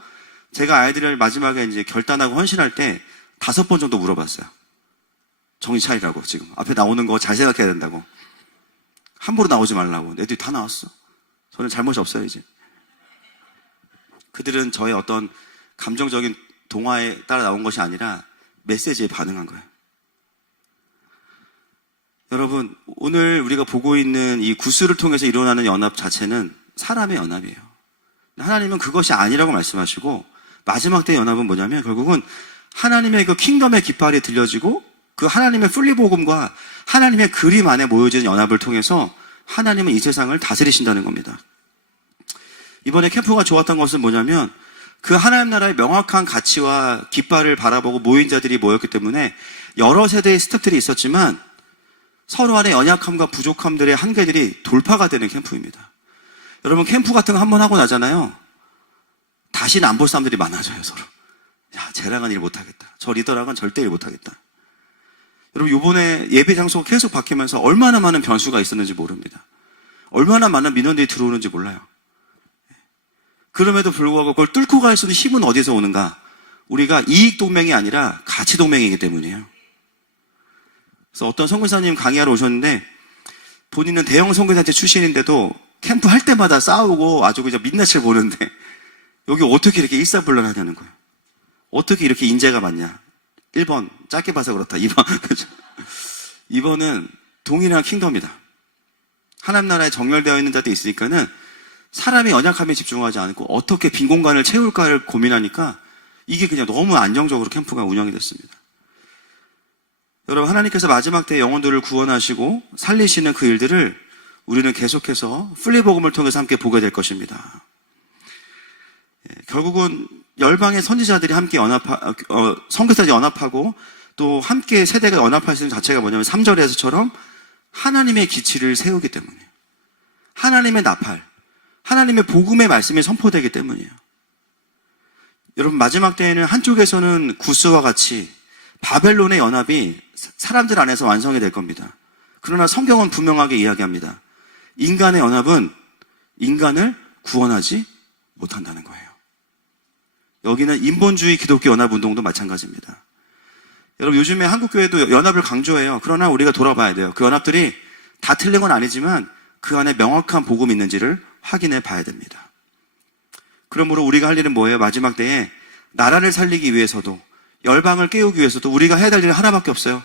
제가 아이들을 마지막에 이제 결단하고 헌신할 때 5번 정도 물어봤어요. 정신 차리라고, 지금 앞에 나오는 거 잘 생각해야 된다고, 함부로 나오지 말라고. 애들이 다 나왔어. 저는 잘못이 없어요 이제. 그들은 저의 어떤 감정적인 동화에 따라 나온 것이 아니라 메시지에 반응한 거예요. 여러분, 오늘 우리가 보고 있는 이 구스를 통해서 일어나는 연합 자체는 사람의 연합이에요. 하나님은 그것이 아니라고 말씀하시고, 마지막 때 연합은 뭐냐면 결국은 하나님의 그 킹덤의 깃발이 들려지고 그 하나님의 풀리복음과 하나님의 그림 안에 모여진 연합을 통해서 하나님은 이 세상을 다스리신다는 겁니다. 이번에 캠프가 좋았던 것은 뭐냐면 그 하나님 나라의 명확한 가치와 깃발을 바라보고 모인 자들이 모였기 때문에 여러 세대의 스텝들이 있었지만 서로 안의 연약함과 부족함들의 한계들이 돌파가 되는 캠프입니다. 여러분, 캠프 같은 거 한 번 하고 나잖아요. 다시는 안 볼 사람들이 많아져요, 서로. 야, 쟤랑은 일 못하겠다. 저 리더랑은 절대 일 못하겠다. 여러분, 요번에 예배 장소가 계속 바뀌면서 얼마나 많은 변수가 있었는지 모릅니다. 얼마나 많은 민원들이 들어오는지 몰라요. 그럼에도 불구하고 그걸 뚫고 갈 수 있는 힘은 어디서 오는가? 우리가 이익 동맹이 아니라 가치 동맹이기 때문이에요. 그래서 어떤 선교사님 강의하러 오셨는데 본인은 대형 선교단체 출신인데도 캠프 할 때마다 싸우고 아주 그냥 민낯을 보는데 여기 어떻게 이렇게 일사불란하냐는 거예요. 어떻게 이렇게 인재가 많냐? 1번, 짧게 봐서 그렇다. 2번, 그죠? 2번은 동일한 킹덤이다. 하나님 나라에 정렬되어 있는 자들이 있으니까는 사람의 연약함에 집중하지 않고 어떻게 빈 공간을 채울까를 고민하니까 이게 그냥 너무 안정적으로 캠프가 운영이 됐습니다. 여러분, 하나님께서 마지막 때 영혼들을 구원하시고 살리시는 그 일들을 우리는 계속해서 풀리복음을 통해서 함께 보게 될 것입니다. 결국은 열방의 선지자들이 함께 선교사들이 연합하고 또 함께 세대가 연합할 수 있는 자체가 뭐냐면 3절에서처럼 하나님의 기치를 세우기 때문이에요. 하나님의 나팔, 하나님의 복음의 말씀이 선포되기 때문이에요. 여러분, 마지막 때에는 한쪽에서는 구스와 같이 바벨론의 연합이 사람들 안에서 완성이 될 겁니다. 그러나 성경은 분명하게 이야기합니다. 인간의 연합은 인간을 구원하지 못한다는 거예요. 여기는 인본주의 기독교 연합운동도 마찬가지입니다. 여러분, 요즘에 한국교회도 연합을 강조해요. 그러나 우리가 돌아봐야 돼요. 그 연합들이 다 틀린 건 아니지만 그 안에 명확한 복음이 있는지를 확인해 봐야 됩니다. 그러므로 우리가 할 일은 뭐예요? 마지막 때에 나라를 살리기 위해서도 열방을 깨우기 위해서도 우리가 해야 될 일은 하나밖에 없어요.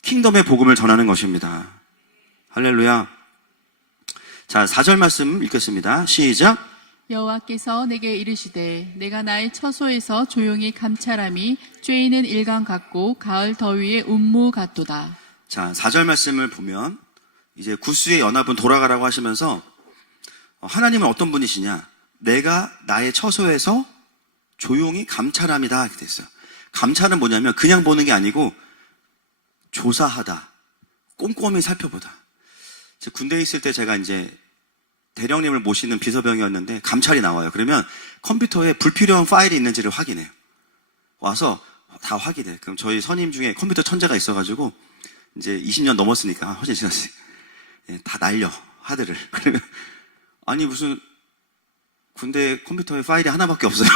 킹덤의 복음을 전하는 것입니다. 할렐루야. 자, 4절 말씀 읽겠습니다. 시작. 여호와께서 내게 이르시되 내가 나의 처소에서 조용히 감찰함이 쬐이는 일강 같고 가을 더위의 운무 같도다. 자, 4절 말씀을 보면 이제 구스의 연합은 돌아가라고 하시면서 하나님은 어떤 분이시냐? 내가 나의 처소에서 조용히 감찰함이다 이렇게 됐어요. 감찰은 뭐냐면 그냥 보는 게 아니고 조사하다, 꼼꼼히 살펴보다. 군대에 있을 때 제가 이제 대령님을 모시는 비서병이었는데 감찰이 나와요. 그러면 컴퓨터에 불필요한 파일이 있는지를 확인해요. 와서 다 확인해. 그럼 저희 선임 중에 컴퓨터 천재가 있어가지고 이제 20년 넘었으니까 훨씬 지났어요. 다 날려 하드를. 그러면 아니 무슨 군대 컴퓨터에 파일이 하나밖에 없어요.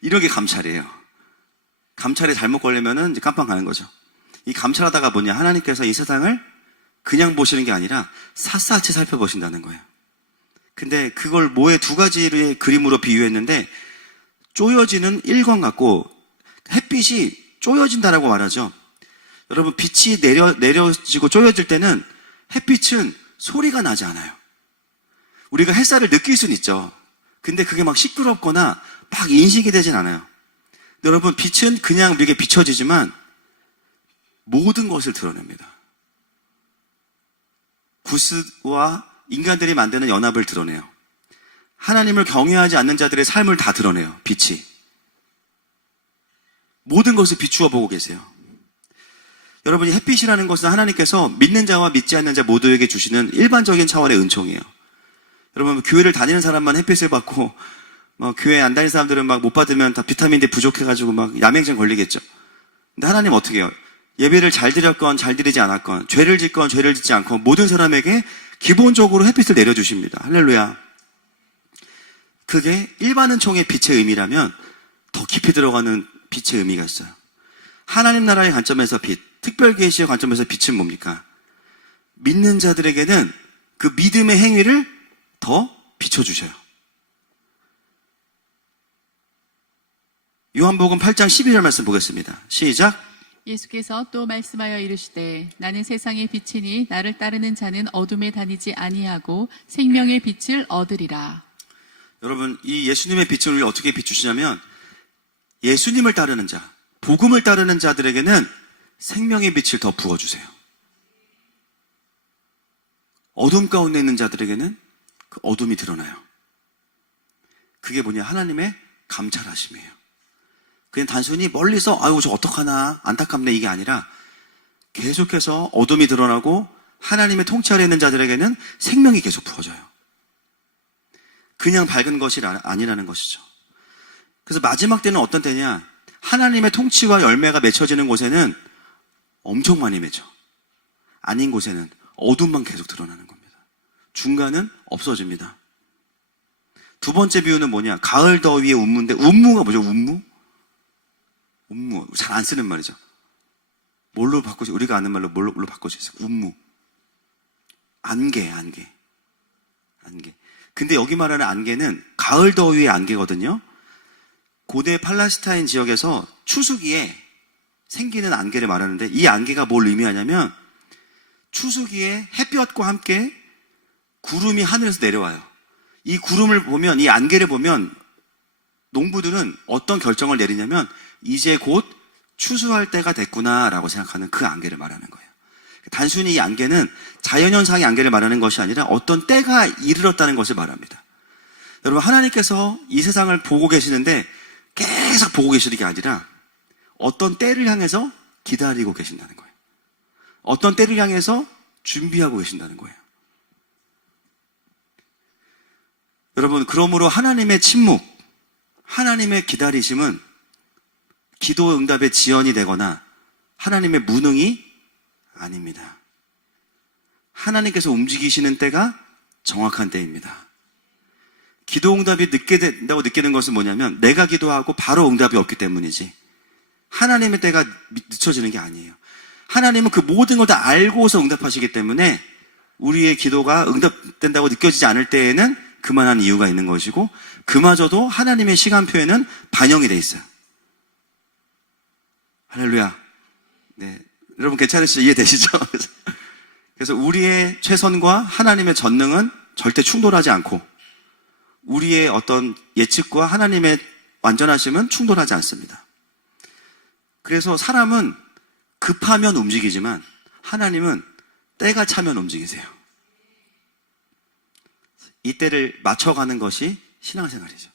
이런 게 감찰이에요. 감찰에 잘못 걸리면은 이제 깜빵 가는 거죠. 이 감찰하다가 뭐냐? 하나님께서 이 세상을 그냥 보시는 게 아니라 샅샅이 살펴보신다는 거예요. 근데 그걸 뭐에 두 가지의 그림으로 비유했는데 쪼여지는 일광 같고 햇빛이 쪼여진다라고 말하죠. 여러분, 빛이 내려지고 쪼여질 때는 햇빛은 소리가 나지 않아요. 우리가 햇살을 느낄 수는 있죠. 근데 그게 막 시끄럽거나 막 인식이 되진 않아요. 여러분, 빛은 그냥 우리에게 비춰지지만 모든 것을 드러냅니다. 구스와 인간들이 만드는 연합을 드러내요. 하나님을 경외하지 않는 자들의 삶을 다 드러내요. 빛이. 모든 것을 비추어 보고 계세요. 여러분이 햇빛이라는 것은 하나님께서 믿는 자와 믿지 않는 자 모두에게 주시는 일반적인 차원의 은총이에요. 여러분, 교회를 다니는 사람만 햇빛을 받고 교회 안 다니는 사람들은 막 못 받으면 다 비타민 D 부족해가지고 막 야맹증 걸리겠죠. 근데 하나님 어떻게 해요? 예배를 잘 드렸건 잘 드리지 않았건 죄를 짓건 죄를 짓지 않건 모든 사람에게 기본적으로 햇빛을 내려주십니다. 할렐루야. 그게 일반 은총의 빛의 의미라면 더 깊이 들어가는 빛의 의미가 있어요. 하나님 나라의 관점에서 빛, 특별 계시의 관점에서 빛은 뭡니까? 믿는 자들에게는 그 믿음의 행위를 더 비춰주셔요. 요한복음 8장 12절 말씀 보겠습니다. 시작. 예수께서 또 말씀하여 이르시되 나는 세상의 빛이니 나를 따르는 자는 어둠에 다니지 아니하고 생명의 빛을 얻으리라. 여러분, 이 예수님의 빛을 어떻게 비추시냐면 예수님을 따르는 자, 복음을 따르는 자들에게는 생명의 빛을 더 부어주세요. 어둠 가운데 있는 자들에게는 그 어둠이 드러나요. 그게 뭐냐? 하나님의 감찰하심이에요. 그냥 단순히 멀리서 아유 저 어떡하나 안타깝네 이게 아니라 계속해서 어둠이 드러나고 하나님의 통치 아래 있는 자들에게는 생명이 계속 부어져요. 그냥 밝은 것이 아니라는 것이죠. 그래서 마지막 때는 어떤 때냐? 하나님의 통치와 열매가 맺혀지는 곳에는 엄청 많이 맺혀. 아닌 곳에는 어둠만 계속 드러나는 겁니다. 중간은 없어집니다. 두 번째 비유는 뭐냐? 가을 더위에 운무인데, 운무가 뭐죠? 운무? 운무. 잘 안 쓰는 말이죠. 뭘로 우리가 아는 말로 뭘로 바꿀 수 있어요? 운무. 안개. 근데 여기 말하는 안개는 가을 더위의 안개거든요. 고대 팔레스타인 지역에서 추수기에 생기는 안개를 말하는데, 이 안개가 뭘 의미하냐면 추수기에 햇볕과 함께 구름이 하늘에서 내려와요. 이 구름을 보면, 이 안개를 보면 농부들은 어떤 결정을 내리냐면 이제 곧 추수할 때가 됐구나라고 생각하는 그 안개를 말하는 거예요. 단순히 이 안개는 자연현상의 안개를 말하는 것이 아니라 어떤 때가 이르렀다는 것을 말합니다. 여러분, 하나님께서 이 세상을 보고 계시는데 계속 보고 계시는 게 아니라 어떤 때를 향해서 기다리고 계신다는 거예요. 어떤 때를 향해서 준비하고 계신다는 거예요. 여러분, 그러므로 하나님의 침묵, 하나님의 기다리심은 기도 응답의 지연이 되거나 하나님의 무능이 아닙니다. 하나님께서 움직이시는 때가 정확한 때입니다. 기도 응답이 늦게 된다고 느끼는 것은 뭐냐면 내가 기도하고 바로 응답이 없기 때문이지 하나님의 때가 늦춰지는 게 아니에요. 하나님은 그 모든 걸 다 알고서 응답하시기 때문에 우리의 기도가 응답된다고 느껴지지 않을 때에는 그만한 이유가 있는 것이고 그마저도 하나님의 시간표에는 반영이 돼 있어요. 할렐루야. 네, 여러분 괜찮으시죠? 이해되시죠? 그래서 우리의 최선과 하나님의 전능은 절대 충돌하지 않고 우리의 어떤 예측과 하나님의 완전하심은 충돌하지 않습니다. 그래서 사람은 급하면 움직이지만 하나님은 때가 차면 움직이세요. 이 때를 맞춰가는 것이 신앙생활이죠.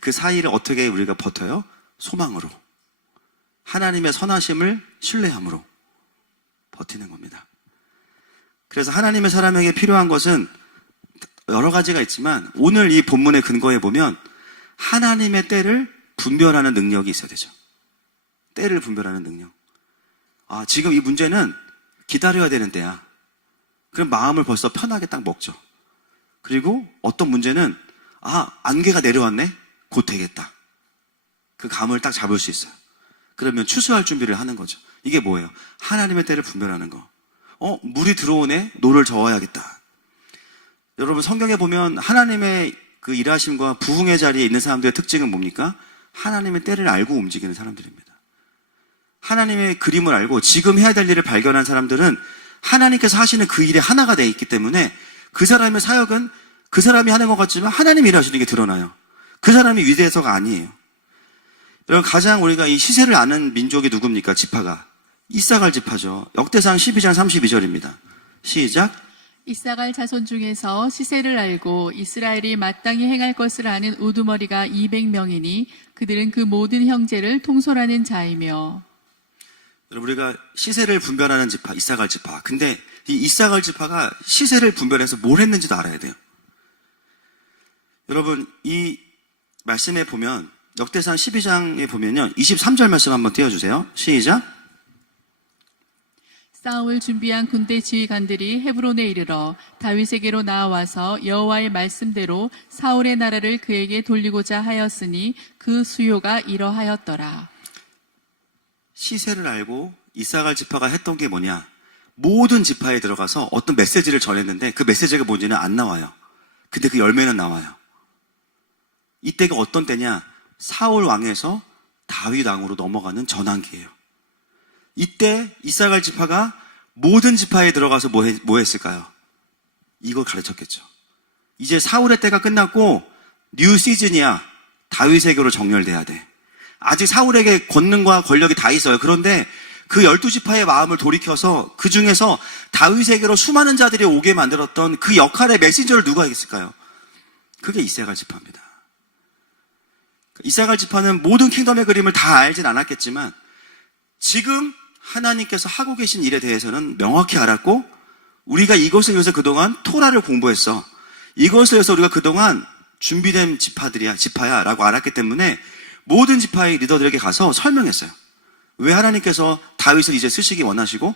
그 사이를 어떻게 우리가 버텨요? 소망으로. 하나님의 선하심을 신뢰함으로 버티는 겁니다. 그래서 하나님의 사람에게 필요한 것은 여러 가지가 있지만 오늘 이 본문의 근거에 보면 하나님의 때를 분별하는 능력이 있어야 되죠. 때를 분별하는 능력. 아, 지금 이 문제는 기다려야 되는 때야. 그럼 마음을 벌써 편하게 딱 먹죠. 그리고 어떤 문제는 안개가 내려왔네? 곧 되겠다. 그 감을 딱 잡을 수 있어요. 그러면 추수할 준비를 하는 거죠. 이게 뭐예요? 하나님의 때를 분별하는 거. 물이 들어오네? 노를 저어야겠다. 여러분, 성경에 보면 하나님의 그 일하심과 부흥의 자리에 있는 사람들의 특징은 뭡니까? 하나님의 때를 알고 움직이는 사람들입니다. 하나님의 그림을 알고 지금 해야 될 일을 발견한 사람들은 하나님께서 하시는 그 일에 하나가 되어 있기 때문에 그 사람의 사역은 그 사람이 하는 것 같지만 하나님이 일하시는 게 드러나요. 그 사람이 위대해서가 아니에요. 여러분, 가장 우리가 이 시세를 아는 민족이 누굽니까? 지파가. 이사갈 지파죠. 역대상 12장 32절입니다. 시작. 이사갈 자손 중에서 시세를 알고 이스라엘이 마땅히 행할 것을 아는 우두머리가 200명이니 그들은 그 모든 형제를 통솔하는 자이며. 여러분, 우리가 시세를 분별하는 지파, 이사갈 지파. 근데 이 이사갈 지파가 시세를 분별해서 뭘 했는지도 알아야 돼요. 여러분, 이 말씀에 보면 역대상 12장에 보면요 23절 말씀 한번 띄워주세요. 시작. 싸움을 준비한 군대 지휘관들이 헤브론에 이르러 다윗에게로 나와서 여호와의 말씀대로 사울의 나라를 그에게 돌리고자 하였으니 그 수요가 이러하였더라. 시세를 알고 이사갈 지파가 했던 게 뭐냐? 모든 지파에 들어가서 어떤 메시지를 전했는데 그 메시지가 뭔지는 안 나와요. 근데 그 열매는 나와요. 이때가 어떤 때냐? 사울 왕에서 다윗 왕으로 넘어가는 전환기예요. 이때 이사갈 지파가 모든 지파에 들어가서 뭐 했을까요? 이걸 가르쳤겠죠. 이제 사울의 때가 끝났고 뉴 시즌이야. 다윗에게로 정렬돼야 돼. 아직 사울에게 권능과 권력이 다 있어요. 그런데 그 12지파의 마음을 돌이켜서 그 중에서 다윗에게로 수많은 자들이 오게 만들었던 그 역할의 메신저를 누가 했을까요? 그게 이사갈 지파입니다. 이사갈 지파는 모든 킹덤의 그림을 다 알진 않았겠지만 지금 하나님께서 하고 계신 일에 대해서는 명확히 알았고, 우리가 이것을 위해서 그동안 토라를 공부했어. 이것을 위해서 우리가 그동안 준비된 지파야 라고 알았기 때문에 모든 지파의 리더들에게 가서 설명했어요. 왜 하나님께서 다윗을 이제 쓰시기 원하시고,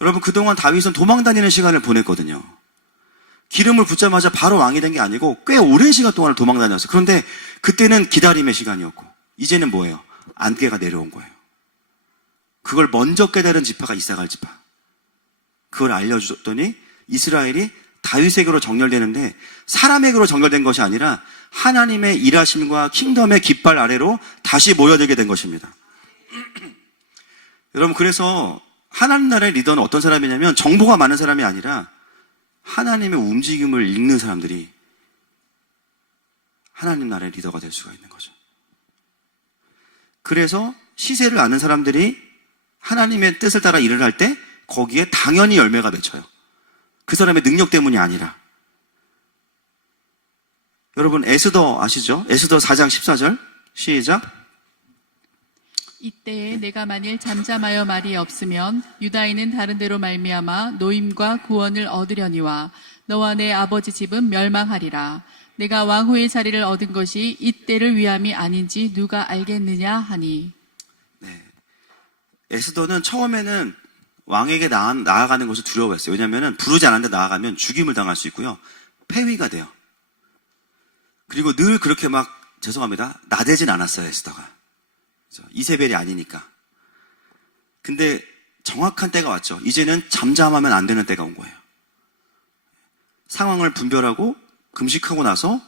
여러분 그동안 다윗은 도망다니는 시간을 보냈거든요. 기름을 붓자마자 바로 왕이 된 게 아니고 꽤 오랜 시간 동안을 도망다녔어요. 그런데 그때는 기다림의 시간이었고, 이제는 뭐예요? 안개가 내려온 거예요. 그걸 먼저 깨달은 지파가 이사갈 지파. 그걸 알려줬더니 이스라엘이 다윗에게로 정렬되는데 사람에게로 정렬된 것이 아니라 하나님의 일하심과 킹덤의 깃발 아래로 다시 모여들게 된 것입니다. 여러분, 그래서 하나님 나라의 리더는 어떤 사람이냐면 정보가 많은 사람이 아니라 하나님의 움직임을 읽는 사람들이 하나님 나라의 리더가 될 수가 있는 거죠. 그래서 시세를 아는 사람들이 하나님의 뜻을 따라 일을 할 때 거기에 당연히 열매가 맺혀요. 그 사람의 능력 때문이 아니라. 여러분 에스더 아시죠? 에스더 4장 14절 시작. 이때에 내가 만일 잠잠하여 말이 없으면 유다인은 다른 데로 말미암아 노임과 구원을 얻으려니와 너와 내 아버지 집은 멸망하리라. 내가 왕후의 자리를 얻은 것이 이때를 위함이 아닌지 누가 알겠느냐 하니. 에스더는 처음에는 왕에게 나아가는 것을 두려워했어요. 왜냐하면 부르지 않았는데 나아가면 죽임을 당할 수 있고요. 폐위가 돼요. 그리고 늘 그렇게 막 죄송합니다. 나대진 않았어요. 에스더가. 이세벨이 아니니까. 근데 정확한 때가 왔죠. 이제는 잠잠하면 안 되는 때가 온 거예요. 상황을 분별하고 금식하고 나서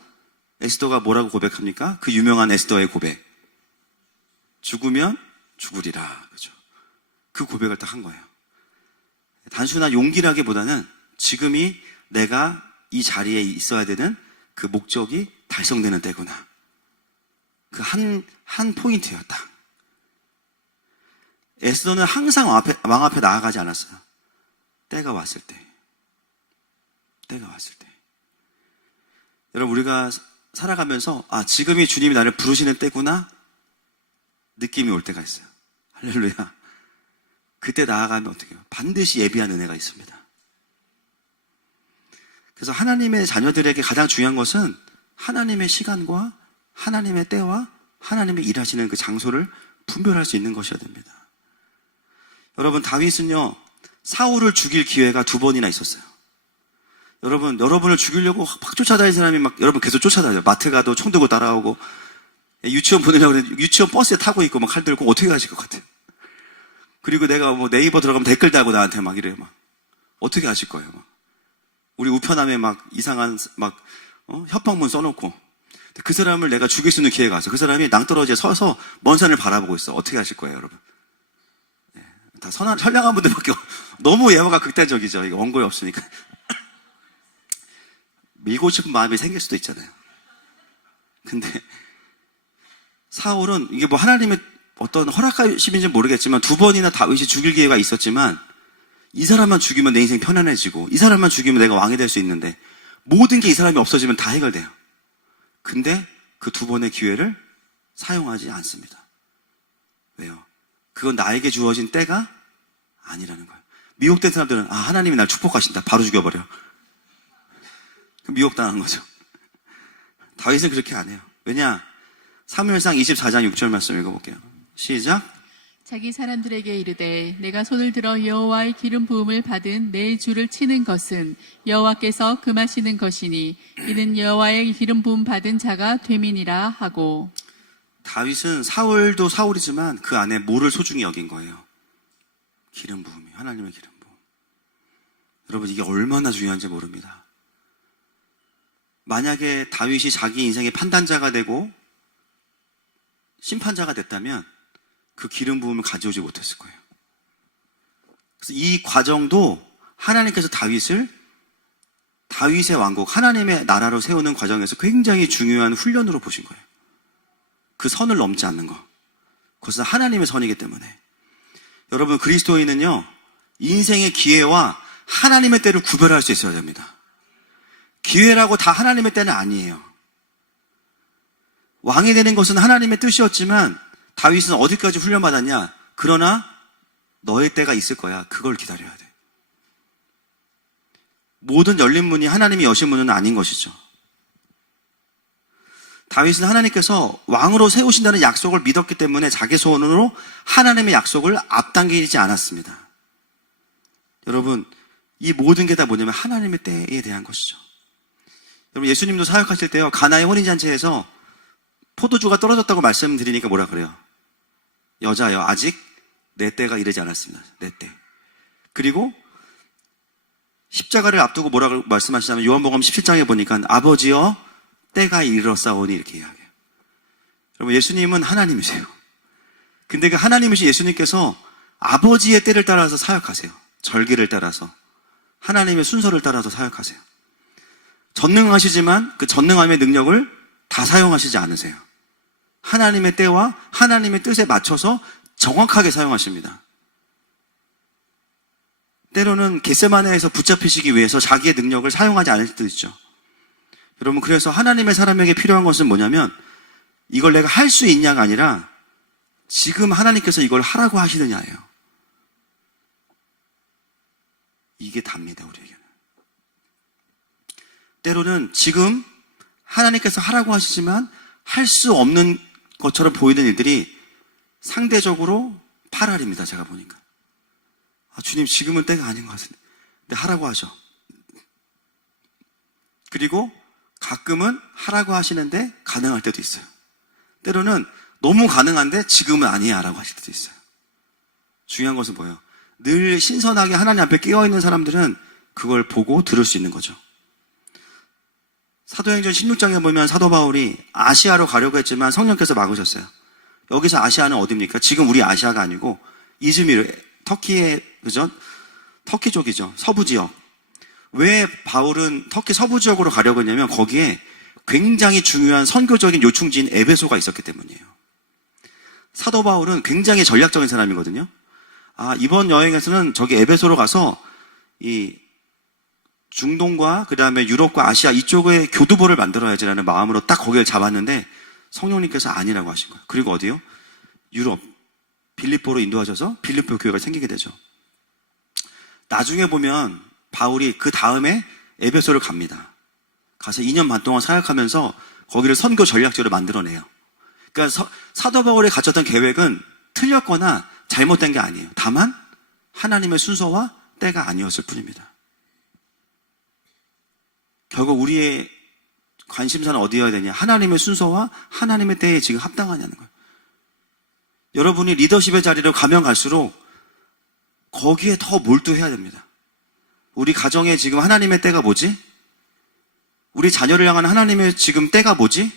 에스더가 뭐라고 고백합니까? 그 유명한 에스더의 고백. 죽으면 죽으리라. 그죠? 그 고백을 딱 한 거예요. 단순한 용기라기보다는 지금이 내가 이 자리에 있어야 되는 그 목적이 달성되는 때구나. 그 한 포인트였다. 에스더는 항상 왕 앞에 나아가지 않았어요. 때가 왔을 때. 여러분, 우리가 살아가면서 지금이 주님이 나를 부르시는 때구나 느낌이 올 때가 있어요. 할렐루야. 그때 나아가면 어떻게 해요? 반드시 예비한 은혜가 있습니다. 그래서 하나님의 자녀들에게 가장 중요한 것은 하나님의 시간과 하나님의 때와 하나님의 일하시는 그 장소를 분별할 수 있는 것이어야 됩니다. 여러분, 다윗은요, 사울을 죽일 기회가 2번이나 있었어요. 여러분을 죽이려고 막 쫓아다니는 사람이 막 여러분 계속 쫓아다녀요. 마트 가도 총 들고 따라오고, 유치원 보내려고 그랬는데 유치원 버스에 타고 있고 막 칼 들고 어떻게 하실 것 같아요? 그리고 내가 뭐 네이버 들어가면 댓글 달고 나한테 막 이래요. 막 어떻게 하실 거예요? 막 우리 우편함에 막 이상한 막 협박문 써놓고, 그 사람을 내가 죽일 수 있는 기회가 왔어. 그 사람이 낭떠러지에 서서 먼 산을 바라보고 있어. 어떻게 하실 거예요, 여러분? 다 선량한 분들밖에 너무 예화가 극단적이죠. 이거 원고에 없으니까. 밀고 싶은 마음이 생길 수도 있잖아요. 근데 사울은 이게 뭐 하나님의 어떤 허락하심인지 모르겠지만 2번이나 다윗이 죽일 기회가 있었지만, 이 사람만 죽이면 내 인생 편안해지고 이 사람만 죽이면 내가 왕이 될 수 있는데 모든 게 이 사람이 없어지면 다 해결돼요. 근데 그 2번의 기회를 사용하지 않습니다. 왜요? 그건 나에게 주어진 때가 아니라는 거예요. 미혹된 사람들은 하나님이 날 축복하신다. 바로 죽여버려. 미혹당한 거죠. 다윗은 그렇게 안 해요. 왜냐? 사무엘상 24장 6절 말씀 읽어볼게요. 시작. 자기 사람들에게 이르되 내가 손을 들어 여호와의 기름 부음을 받은 내 주를 치는 것은 여호와께서 금하시는 것이니 이는 여호와의 기름 부음 받은 자가 됨이니라 하고. 다윗은 사울도 사울이지만 그 안에 뭐를 소중히 여긴 거예요? 기름 부음이, 하나님의 기름 부음. 여러분, 이게 얼마나 중요한지 모릅니다. 만약에 다윗이 자기 인생의 판단자가 되고 심판자가 됐다면 그 기름 부음을 가져오지 못했을 거예요. 그래서 이 과정도 하나님께서 다윗의 왕국, 하나님의 나라로 세우는 과정에서 굉장히 중요한 훈련으로 보신 거예요. 그 선을 넘지 않는 거. 그것은 하나님의 선이기 때문에. 여러분, 그리스도인은요, 인생의 기회와 하나님의 때를 구별할 수 있어야 됩니다. 기회라고 다 하나님의 때는 아니에요. 왕이 되는 것은 하나님의 뜻이었지만 다윗은 어디까지 훈련받았냐? 그러나 너의 때가 있을 거야. 그걸 기다려야 돼. 모든 열린 문이 하나님이 여신 문은 아닌 것이죠. 다윗은 하나님께서 왕으로 세우신다는 약속을 믿었기 때문에 자기 손으로 하나님의 약속을 앞당기지 않았습니다. 여러분, 이 모든 게 다 뭐냐면 하나님의 때에 대한 것이죠. 여러분, 예수님도 사역하실 때요, 가나의 혼인잔치에서 포도주가 떨어졌다고 말씀드리니까 뭐라 그래요? 여자여, 아직 내 때가 이르지 않았습니다. 내 때. 그리고 십자가를 앞두고 뭐라고 말씀하시냐면 요한복음 17장에 보니까 아버지여 때가 이르렀사오니 이렇게 이야기해요. 여러분, 예수님은 하나님이세요. 근데 그 하나님이신 예수님께서 아버지의 때를 따라서 사역하세요. 절기를 따라서, 하나님의 순서를 따라서 사역하세요. 전능하시지만 그 전능함의 능력을 다 사용하시지 않으세요. 하나님의 때와 하나님의 뜻에 맞춰서 정확하게 사용하십니다. 때로는 겟세마네에서 붙잡히시기 위해서 자기의 능력을 사용하지 않을 수도 있죠. 여러분, 그래서 하나님의 사람에게 필요한 것은 뭐냐면 이걸 내가 할 수 있냐가 아니라 지금 하나님께서 이걸 하라고 하시느냐예요. 이게 답니다, 우리에게는. 때로는 지금 하나님께서 하라고 하시지만 할 수 없는 것처럼 보이는 일들이 상대적으로 8알입니다, 제가 보니까. 주님, 지금은 때가 아닌 것 같은데. 근데 하라고 하셔. 그리고 가끔은 하라고 하시는데 가능할 때도 있어요. 때로는 너무 가능한데 지금은 아니야 라고 하실 때도 있어요. 중요한 것은 뭐예요? 늘 신선하게 하나님 앞에 깨어있는 사람들은 그걸 보고 들을 수 있는 거죠. 사도행전 16장에 보면 사도 바울이 아시아로 가려고 했지만 성령께서 막으셨어요. 여기서 아시아는 어디입니까? 지금 우리 아시아가 아니고 이즈미르, 터키의, 그죠? 터키 쪽이죠. 서부 지역. 왜 바울은 터키 서부 지역으로 가려고 했냐면 거기에 굉장히 중요한 선교적인 요충지인 에베소가 있었기 때문이에요. 사도 바울은 굉장히 전략적인 사람이거든요. 이번 여행에서는 저기 에베소로 가서 이 중동과 그 다음에 유럽과 아시아 이쪽에 교두보를 만들어야지라는 마음으로 딱 거기를 잡았는데 성령님께서 아니라고 하신 거예요. 그리고 어디요? 유럽, 빌립보로 인도하셔서 빌립보 교회가 생기게 되죠. 나중에 보면 바울이 그 다음에 에베소를 갑니다. 가서 2년 반 동안 사역하면서 거기를 선교 전략지로 만들어내요. 그러니까 사도 바울이 갖췄던 계획은 틀렸거나 잘못된 게 아니에요. 다만 하나님의 순서와 때가 아니었을 뿐입니다. 결국 우리의 관심사는 어디여야 되냐? 하나님의 순서와 하나님의 때에 지금 합당하냐는 거예요. 여러분이 리더십의 자리로 가면 갈수록 거기에 더 몰두해야 됩니다. 우리 가정에 지금 하나님의 때가 뭐지? 우리 자녀를 향한 하나님의 지금 때가 뭐지?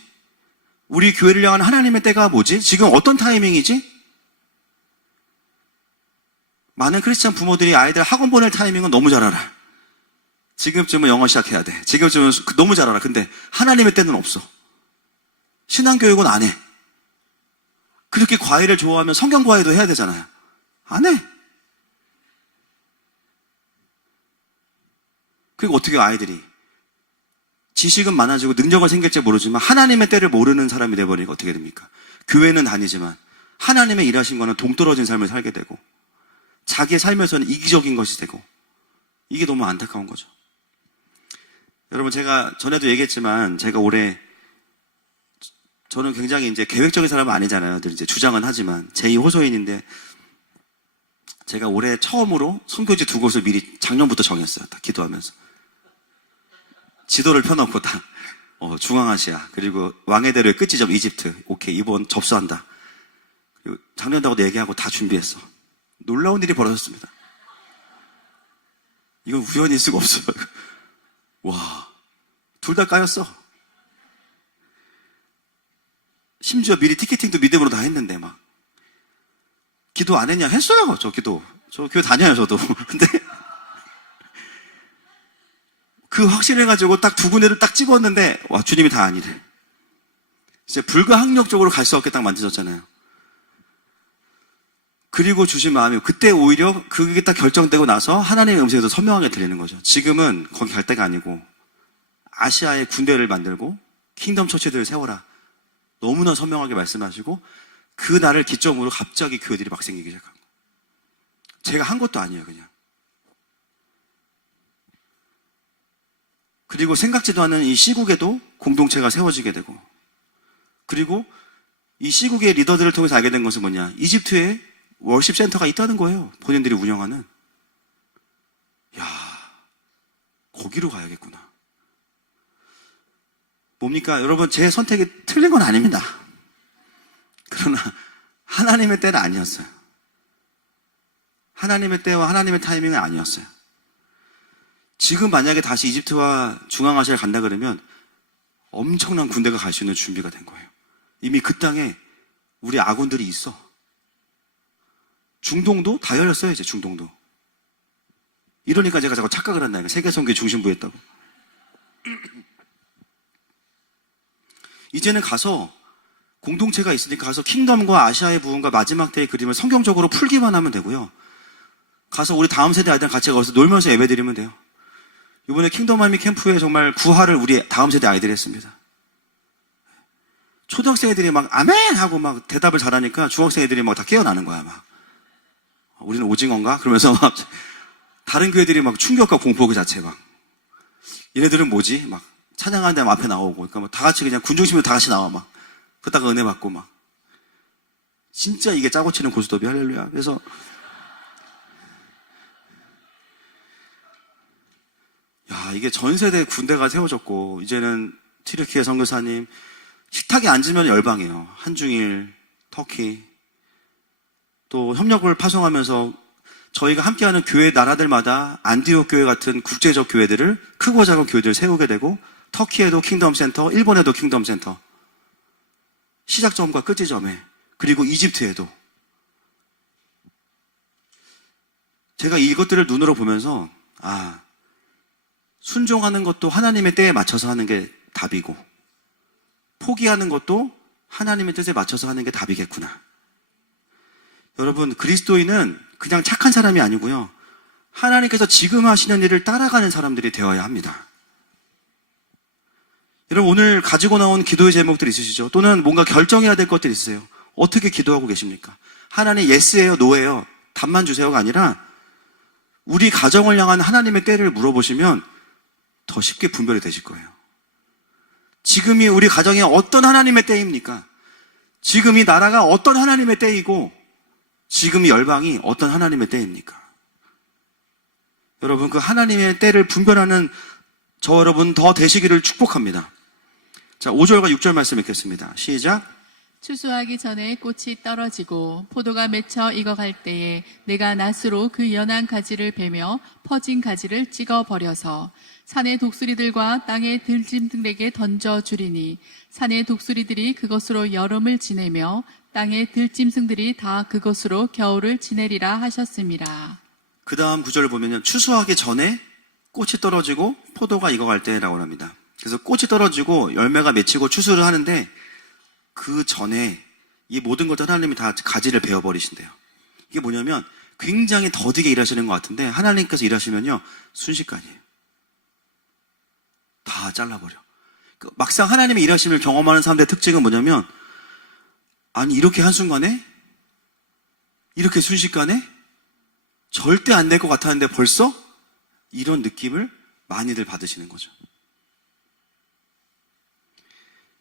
우리 교회를 향한 하나님의 때가 뭐지? 지금 어떤 타이밍이지? 많은 크리스찬 부모들이 아이들 학원 보낼 타이밍은 너무 잘 알아. 지금쯤은 영어 시작해야 돼. 지금쯤은 너무 잘 알아. 근데 하나님의 때는 없어. 신앙교육은 안 해. 그렇게 과외를 좋아하면 성경 과외도 해야 되잖아요. 안 해. 그리고 어떻게 아이들이 지식은 많아지고 능력은 생길지 모르지만 하나님의 때를 모르는 사람이 돼버리니까 어떻게 됩니까? 교회는 다니지만 하나님의 일하신 거는 동떨어진 삶을 살게 되고 자기의 삶에서는 이기적인 것이 되고 이게 너무 안타까운 거죠. 여러분, 제가 전에도 얘기했지만 제가 올해 저는 굉장히 이제 계획적인 사람은 아니잖아요. 늘 이제 주장은 하지만 제2호소인인데 제가 올해 처음으로 선교지 2곳을 미리 작년부터 정했어요. 다 기도하면서 지도를 펴놓고 다 중앙아시아 그리고 왕의 대로의 끝지점 이집트. 오케이, 이번 접수한다. 그리고 작년다고도 얘기하고 다 준비했어. 놀라운 일이 벌어졌습니다. 이건 우연일 수가 없어요. 와, 둘 다 까였어. 심지어 미리 티켓팅도 믿음으로 다 했는데 막 기도 안 했냐? 했어요. 저 기도 저 교회 다녀요, 저도. 근데 그 확신해가지고 딱 두 군데를 딱 찍었는데, 와, 주님이 다 아니래. 진짜 불가항력적으로 갈 수 없게 딱 만드셨잖아요. 그리고 주신 마음이, 그때 오히려 그게 딱 결정되고 나서 하나님의 음성이 더 선명하게 들리는 거죠. 지금은 거기 갈 때가 아니고, 아시아의 군대를 만들고, 킹덤 처치들을 세워라. 너무나 선명하게 말씀하시고, 그 날을 기점으로 갑자기 교회들이 막 생기기 시작한 거예요. 제가 한 것도 아니에요, 그냥. 그리고 생각지도 않은 이 시국에도 공동체가 세워지게 되고, 그리고 이 시국의 리더들을 통해서 알게 된 것은 뭐냐? 이집트에 월십 센터가 있다는 거예요. 본인들이 운영하는. 야, 거기로 가야겠구나. 뭡니까? 여러분, 제 선택이 틀린 건 아닙니다. 그러나 하나님의 때는 아니었어요. 하나님의 때와 하나님의 타이밍은 아니었어요. 지금 만약에 다시 이집트와 중앙아시아를 간다 그러면 엄청난 군대가 갈 수 있는 준비가 된 거예요. 이미 그 땅에 우리 아군들이 있어. 중동도 다 열렸어요, 이제 중동도. 이러니까 제가 자꾸 착각을 한다니까. 세계선교의 중심부에 있다고. 이제는 가서 공동체가 있으니까 가서 킹덤과 아시아의 부흥과 마지막 때의 그림을 성경적으로 풀기만 하면 되고요. 가서 우리 다음 세대 아이들랑 같이 가서 놀면서 예배드리면 돼요. 이번에 킹덤 아미 캠프에 정말 구하를 우리 다음 세대 아이들이 했습니다. 초등학생 애들이 막 아멘 하고 막 대답을 잘하니까 중학생 애들이 막 다 깨어나는 거야. 막 우리는 오징어인가? 그러면서 막 다른 교회들이 막 충격과 공포 그 자체 막 얘네들은 뭐지? 막 찬양하는 데 앞에 나오고 그러니까 막 다 같이 그냥 군중심으로 다 같이 나와 막 그러다가 은혜 받고 막 진짜 이게 짜고 치는 고스톱이 할렐루야. 그래서 야, 이게 전 세대 군대가 세워졌고, 이제는 튀르키예 선교사님, 식탁에 앉으면 열방이에요. 한중일, 터키. 또 협력을 파송하면서 저희가 함께하는 교회 나라들마다 안디옥 교회 같은 국제적 교회들을, 크고 작은 교회들을 세우게 되고, 터키에도 킹덤 센터, 일본에도 킹덤 센터. 시작점과 끝지점에. 그리고 이집트에도. 제가 이것들을 눈으로 보면서, 순종하는 것도 하나님의 때에 맞춰서 하는 게 답이고, 포기하는 것도 하나님의 뜻에 맞춰서 하는 게 답이겠구나. 여러분, 그리스도인은 그냥 착한 사람이 아니고요. 하나님께서 지금 하시는 일을 따라가는 사람들이 되어야 합니다. 여러분, 오늘 가지고 나온 기도의 제목들 있으시죠? 또는 뭔가 결정해야 될 것들 있으세요? 어떻게 기도하고 계십니까? 하나님 예스예요, 노예요, 답만 주세요가 아니라 우리 가정을 향한 하나님의 때를 물어보시면 더 쉽게 분별이 되실 거예요. 지금이 우리 가정에 어떤 하나님의 때입니까? 지금 이 나라가 어떤 하나님의 때이고 지금 이 열방이 어떤 하나님의 때입니까? 여러분, 그 하나님의 때를 분별하는 저 여러분 더 되시기를 축복합니다. 자, 5절과 6절 말씀 읽겠습니다. 시작. 추수하기 전에 꽃이 떨어지고 포도가 맺혀 익어갈 때에 내가 낫으로 그 연한 가지를 베며 퍼진 가지를 찍어버려서 산의 독수리들과 땅의 들짐승들에게 던져주리니 산의 독수리들이 그것으로 여름을 지내며 땅의 들짐승들이 다 그것으로 겨울을 지내리라 하셨습니다. 그 다음 구절을 보면 추수하기 전에 꽃이 떨어지고 포도가 익어갈 때라고 합니다. 그래서 꽃이 떨어지고 열매가 맺히고 추수를 하는데 그 전에 이 모든 것들 하나님이 다 가지를 베어버리신대요. 이게 뭐냐면 굉장히 더디게 일하시는 것 같은데 하나님께서 일하시면요 순식간이에요. 다 잘라버려. 막상 하나님의 일하심을 경험하는 사람들의 특징은 뭐냐면 아니 이렇게 한순간에? 이렇게 순식간에? 절대 안 될 것 같았는데 벌써? 이런 느낌을 많이들 받으시는 거죠.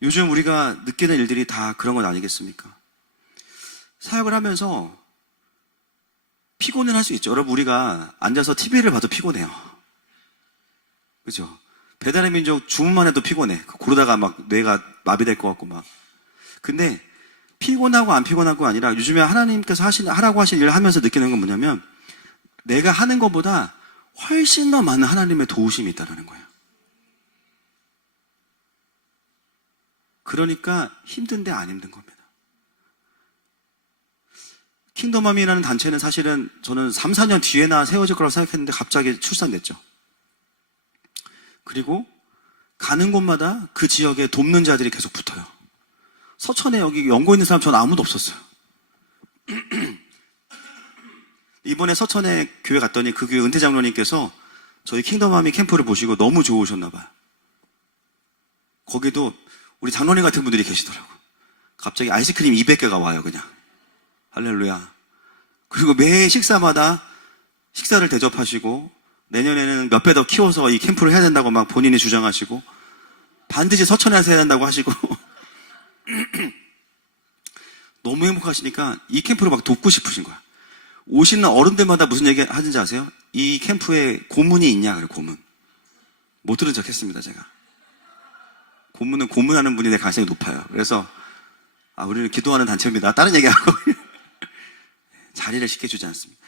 요즘 우리가 느끼는 일들이 다 그런 건 아니겠습니까? 사역을 하면서 피곤은 할 수 있죠. 여러분, 우리가 앉아서 TV를 봐도 피곤해요. 그죠? 배달의 민족 주문만 해도 피곤해. 고르다가 막 뇌가 마비될 것 같고 막. 근데 피곤하고 안 피곤하고 아니라 요즘에 하나님께서 하라고 하신 일을 하면서 느끼는 건 뭐냐면 내가 하는 것보다 훨씬 더 많은 하나님의 도우심이 있다는 거예요. 그러니까 힘든데 안 힘든 겁니다. 킹덤맘이라는 단체는 사실은 저는 3, 4년 뒤에나 세워질 거라고 생각했는데 갑자기 출산됐죠. 그리고 가는 곳마다 그 지역에 돕는 자들이 계속 붙어요. 서천에 여기 연고 있는 사람 저는 아무도 없었어요. 이번에 서천에 교회 갔더니 그 교회 은퇴 장로님께서 저희 킹덤아미 캠프를 보시고 너무 좋으셨나 봐요. 거기도 우리 장로님 같은 분들이 계시더라고요. 갑자기 아이스크림 200개가 와요, 그냥. 할렐루야. 그리고 매 식사마다 식사를 대접하시고 내년에는 몇 배 더 키워서 이 캠프를 해야 된다고 막 본인이 주장하시고 반드시 서천에서 해야 된다고 하시고 너무 행복하시니까 이 캠프를 막 돕고 싶으신 거야. 오시는 어른들마다 무슨 얘기 하는지 아세요? 이 캠프에 고문이 있냐? 그래, 고문. 못 들은 척 했습니다, 제가. 고문은 고문하는 분이 내 가능성이 높아요. 그래서 우리는 기도하는 단체입니다. 다른 얘기하고 자리를 시켜주지 않습니다.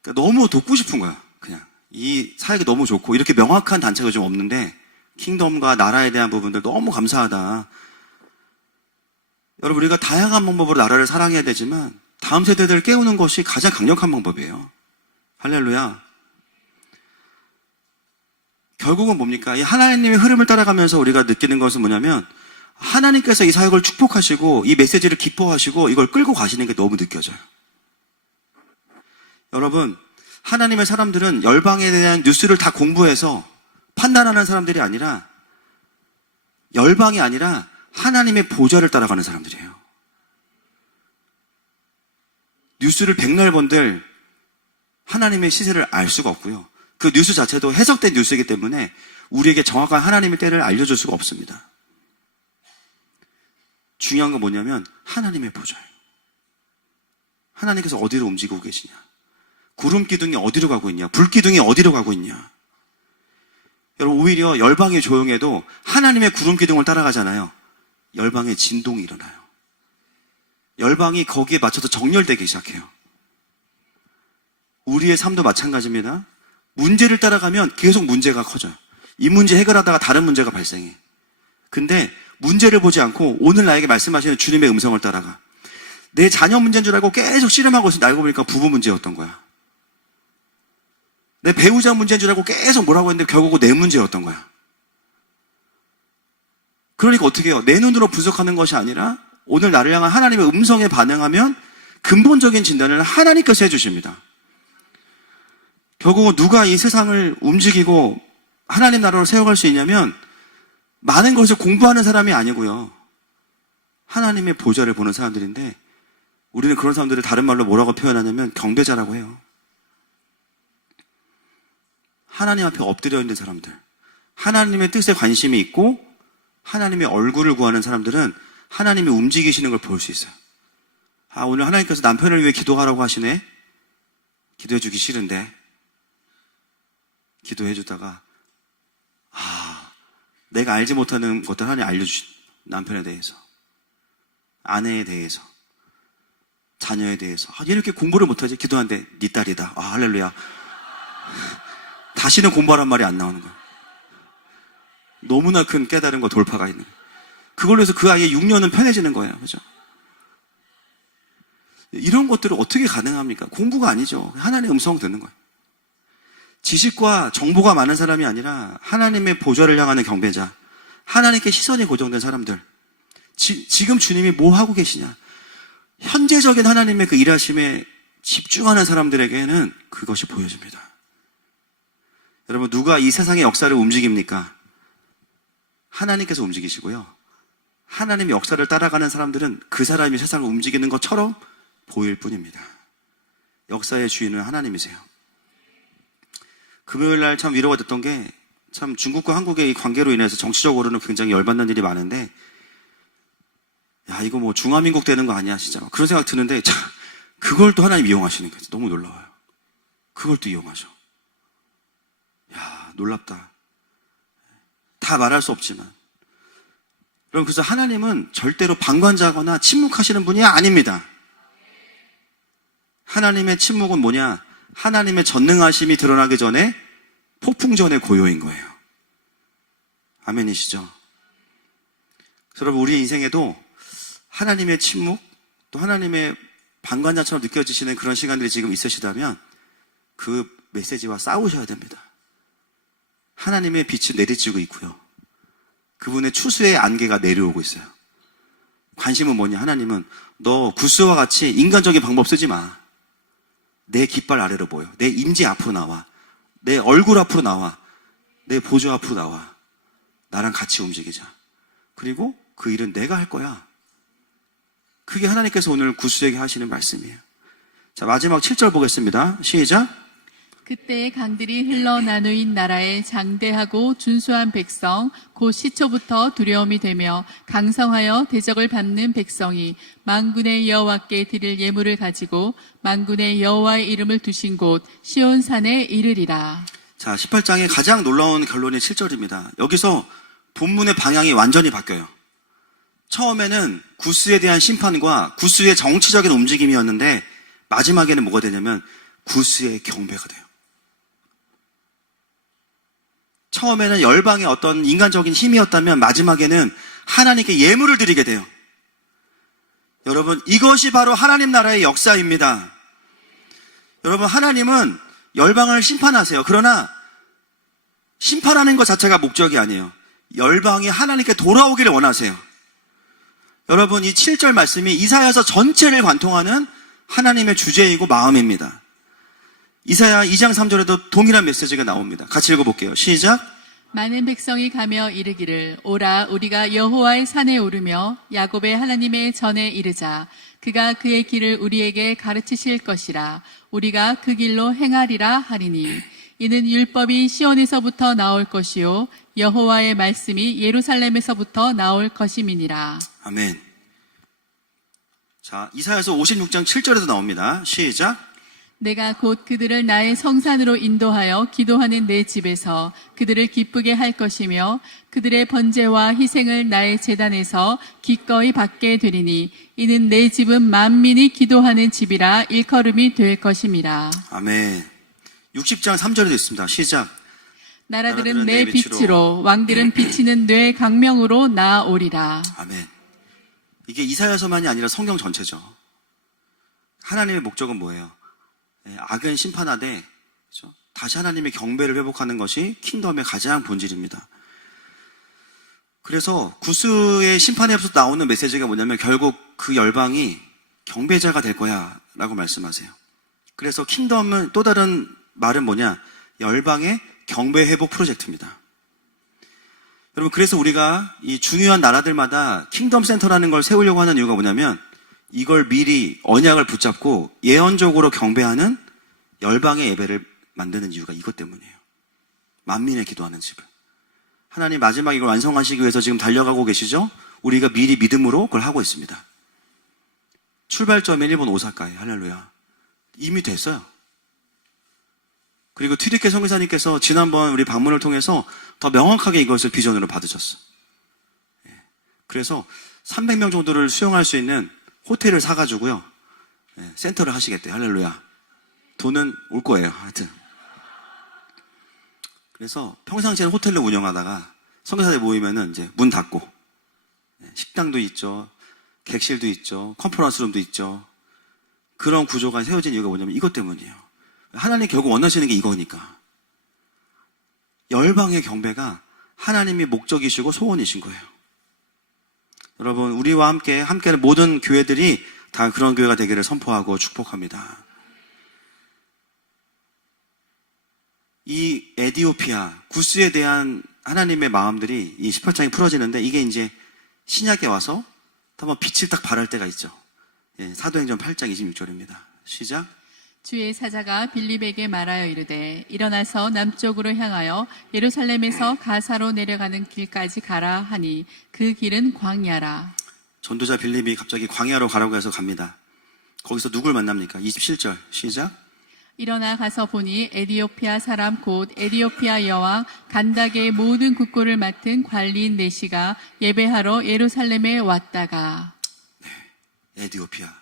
그러니까 너무 돕고 싶은 거야. 그냥 이 사역이 너무 좋고 이렇게 명확한 단체가 좀 없는데 킹덤과 나라에 대한 부분들 너무 감사하다. 여러분, 우리가 다양한 방법으로 나라를 사랑해야 되지만 다음 세대들을 깨우는 것이 가장 강력한 방법이에요. 할렐루야. 결국은 뭡니까? 이 하나님의 흐름을 따라가면서 우리가 느끼는 것은 뭐냐면 하나님께서 이 사역을 축복하시고 이 메시지를 기뻐하시고 이걸 끌고 가시는 게 너무 느껴져요. 여러분, 하나님의 사람들은 열방에 대한 뉴스를 다 공부해서 판단하는 사람들이 아니라 열방이 아니라 하나님의 보좌를 따라가는 사람들이에요. 뉴스를 백날 본들 하나님의 시세를 알 수가 없고요. 그 뉴스 자체도 해석된 뉴스이기 때문에 우리에게 정확한 하나님의 때를 알려줄 수가 없습니다. 중요한 건 뭐냐면 하나님의 보좌예요. 하나님께서 어디로 움직이고 계시냐? 구름 기둥이 어디로 가고 있냐? 불 기둥이 어디로 가고 있냐? 여러분, 오히려 열방이 조용해도 하나님의 구름 기둥을 따라가잖아요. 열방의 진동이 일어나요. 열방이 거기에 맞춰서 정렬되기 시작해요. 우리의 삶도 마찬가지입니다. 문제를 따라가면 계속 문제가 커져요. 이 문제 해결하다가 다른 문제가 발생해. 근데 문제를 보지 않고 오늘 나에게 말씀하시는 주님의 음성을 따라가. 내 자녀 문제인 줄 알고 계속 씨름하고 있었는데 알고 보니까 부부 문제였던 거야. 내 배우자 문제인 줄 알고 계속 뭐라고 했는데 결국은 내 문제였던 거야. 그러니까 어떻게 해요? 내 눈으로 분석하는 것이 아니라 오늘 나를 향한 하나님의 음성에 반응하면 근본적인 진단을 하나님께서 해주십니다. 결국은 누가 이 세상을 움직이고 하나님 나라로 세워갈 수 있냐면 많은 것을 공부하는 사람이 아니고요. 하나님의 보좌를 보는 사람들인데 우리는 그런 사람들을 다른 말로 뭐라고 표현하냐면 경배자라고 해요. 하나님 앞에 엎드려 있는 사람들, 하나님의 뜻에 관심이 있고 하나님의 얼굴을 구하는 사람들은 하나님이 움직이시는 걸 볼 수 있어요. 오늘 하나님께서 남편을 위해 기도하라고 하시네. 기도해 주기 싫은데 기도해 주다가 내가 알지 못하는 것들 하나님 알려주신 남편에 대해서, 아내에 대해서, 자녀에 대해서. 얘 이렇게 공부를 못하지? 기도하는데 네 딸이다. 할렐루야. 다시는 공부하란 말이 안 나오는 거야. 너무나 큰 깨달음과 돌파가 있는 거예요. 그걸로 해서 그 아이의 6년은 편해지는 거예요. 그죠? 이런 것들을 어떻게 가능합니까? 공부가 아니죠. 하나님의 음성 듣는 거예요. 지식과 정보가 많은 사람이 아니라 하나님의 보좌를 향하는 경배자, 하나님께 시선이 고정된 사람들, 지금 주님이 뭐 하고 계시냐, 현재적인 하나님의 그 일하심에 집중하는 사람들에게는 그것이 보여집니다. 여러분, 누가 이 세상의 역사를 움직입니까? 하나님께서 움직이시고요. 하나님의 역사를 따라가는 사람들은 그 사람이 세상을 움직이는 것처럼 보일 뿐입니다. 역사의 주인은 하나님이세요. 금요일 날 참 위로가 됐던 게, 참 중국과 한국의 이 관계로 인해서 정치적으로는 굉장히 열받는 일이 많은데, 이거 뭐 중화민국 되는 거 아니야, 진짜. 그런 생각 드는데, 참, 그걸 또 하나님 이용하시는 거예요. 너무 놀라워요. 그걸 또 이용하셔. 놀랍다. 다 말할 수 없지만. 여러분, 그래서 하나님은 절대로 방관자거나 침묵하시는 분이 아닙니다. 하나님의 침묵은 뭐냐? 하나님의 전능하심이 드러나기 전에 폭풍 전의 고요인 거예요. 아멘이시죠? 여러분, 우리의 인생에도 하나님의 침묵, 또 하나님의 방관자처럼 느껴지시는 그런 시간들이 지금 있으시다면 그 메시지와 싸우셔야 됩니다. 하나님의 빛이 내리쬐고 있고요. 그분의 추수의 안개가 내려오고 있어요. 관심은 뭐냐? 하나님은 너 구스와 같이 인간적인 방법 쓰지 마. 내 깃발 아래로 보여. 내 임지 앞으로 나와. 내 얼굴 앞으로 나와. 내 보좌 앞으로 나와. 나랑 같이 움직이자. 그리고 그 일은 내가 할 거야. 그게 하나님께서 오늘 구스에게 하시는 말씀이에요. 자, 마지막 7절 보겠습니다. 시작. 그때 강들이 흘러 나누인 나라에 장대하고 준수한 백성 곧 시초부터 두려움이 되며 강성하여 대적을 밟는 백성이 만군의 여호와께 드릴 예물을 가지고 만군의 여호와의 이름을 두신 곳 시온산에 이르리라. 자, 18장의 가장 놀라운 결론이 7절입니다. 여기서 본문의 방향이 완전히 바뀌어요. 처음에는 구스에 대한 심판과 구스의 정치적인 움직임이었는데 마지막에는 뭐가 되냐면 구스의 경배가 돼요. 처음에는 열방의 어떤 인간적인 힘이었다면 마지막에는 하나님께 예물을 드리게 돼요. 여러분, 이것이 바로 하나님 나라의 역사입니다. 여러분, 하나님은 열방을 심판하세요. 그러나 심판하는 것 자체가 목적이 아니에요. 열방이 하나님께 돌아오기를 원하세요. 여러분, 이 7절 말씀이 이사야서 전체를 관통하는 하나님의 주제이고 마음입니다. 이사야 2장 3절에도 동일한 메시지가 나옵니다. 같이 읽어볼게요. 시작. 많은 백성이 가며 이르기를 오라 우리가 여호와의 산에 오르며 야곱의 하나님의 전에 이르자. 그가 그의 길을 우리에게 가르치실 것이라. 우리가 그 길로 행하리라 하리니. 이는 율법이 시온에서부터 나올 것이요 여호와의 말씀이 예루살렘에서부터 나올 것임이니라. 아멘. 자, 이사야서 56장 7절에도 나옵니다. 시작. 내가 곧 그들을 나의 성산으로 인도하여 기도하는 내 집에서 그들을 기쁘게 할 것이며 그들의 번제와 희생을 나의 제단에서 기꺼이 받게 되리니 이는 내 집은 만민이 기도하는 집이라 일컬음이 될 것임이라. 아멘. 60장 3절에도 있습니다. 시작. 나라들은 내 빛으로 왕들은 비치는 뇌 강명으로 나아오리라. 아멘. 이게 이사야서만이 아니라 성경 전체죠. 하나님의 목적은 뭐예요? 악은 심판하되 그렇죠? 다시 하나님의 경배를 회복하는 것이 킹덤의 가장 본질입니다. 그래서 구스의 심판에서 나오는 메시지가 뭐냐면 결국 그 열방이 경배자가 될 거야 라고 말씀하세요. 그래서 킹덤은 또 다른 말은 뭐냐? 열방의 경배 회복 프로젝트입니다. 여러분, 그래서 우리가 이 중요한 나라들마다 킹덤 센터라는 걸 세우려고 하는 이유가 뭐냐면 이걸 미리 언약을 붙잡고 예언적으로 경배하는 열방의 예배를 만드는 이유가 이것 때문이에요. 만민의 기도하는 집을. 하나님 마지막 이걸 완성하시기 위해서 지금 달려가고 계시죠? 우리가 미리 믿음으로 그걸 하고 있습니다. 출발점은 일본 오사카에. 할렐루야. 이미 됐어요. 그리고 튀르케 선교사님께서 지난번 우리 방문을 통해서 더 명확하게 이것을 비전으로 받으셨어. 그래서 300명 정도를 수용할 수 있는 호텔을 사가지고요, 센터를 하시겠대요. 할렐루야. 돈은 올 거예요. 하여튼. 그래서 평상시에는 호텔을 운영하다가 선교사들 모이면은 이제 문 닫고, 식당도 있죠, 객실도 있죠, 컨퍼런스룸도 있죠. 그런 구조가 세워진 이유가 뭐냐면 이것 때문이에요. 하나님 결국 원하시는 게 이거니까. 열방의 경배가 하나님의 목적이시고 소원이신 거예요. 여러분, 우리와 함께하는 모든 교회들이 다 그런 교회가 되기를 선포하고 축복합니다. 이 에디오피아, 구스에 대한 하나님의 마음들이 이 18장이 풀어지는데 이게 이제 신약에 와서 한번 빛을 딱 발할 때가 있죠. 사도행전 8장 26절입니다. 시작. 주의 사자가 빌립에게 말하여 이르되 일어나서 남쪽으로 향하여 예루살렘에서 가사로 내려가는 길까지 가라 하니 그 길은 광야라. 전도자 빌립이 갑자기 광야로 가라고 해서 갑니다. 거기서 누굴 만납니까? 27절 시작. 일어나 가서 보니 에디오피아 사람 곧 에디오피아 여왕 간다게의 모든 국고를 맡은 관리인 네시가 예배하러 예루살렘에 왔다가. 에디오피아,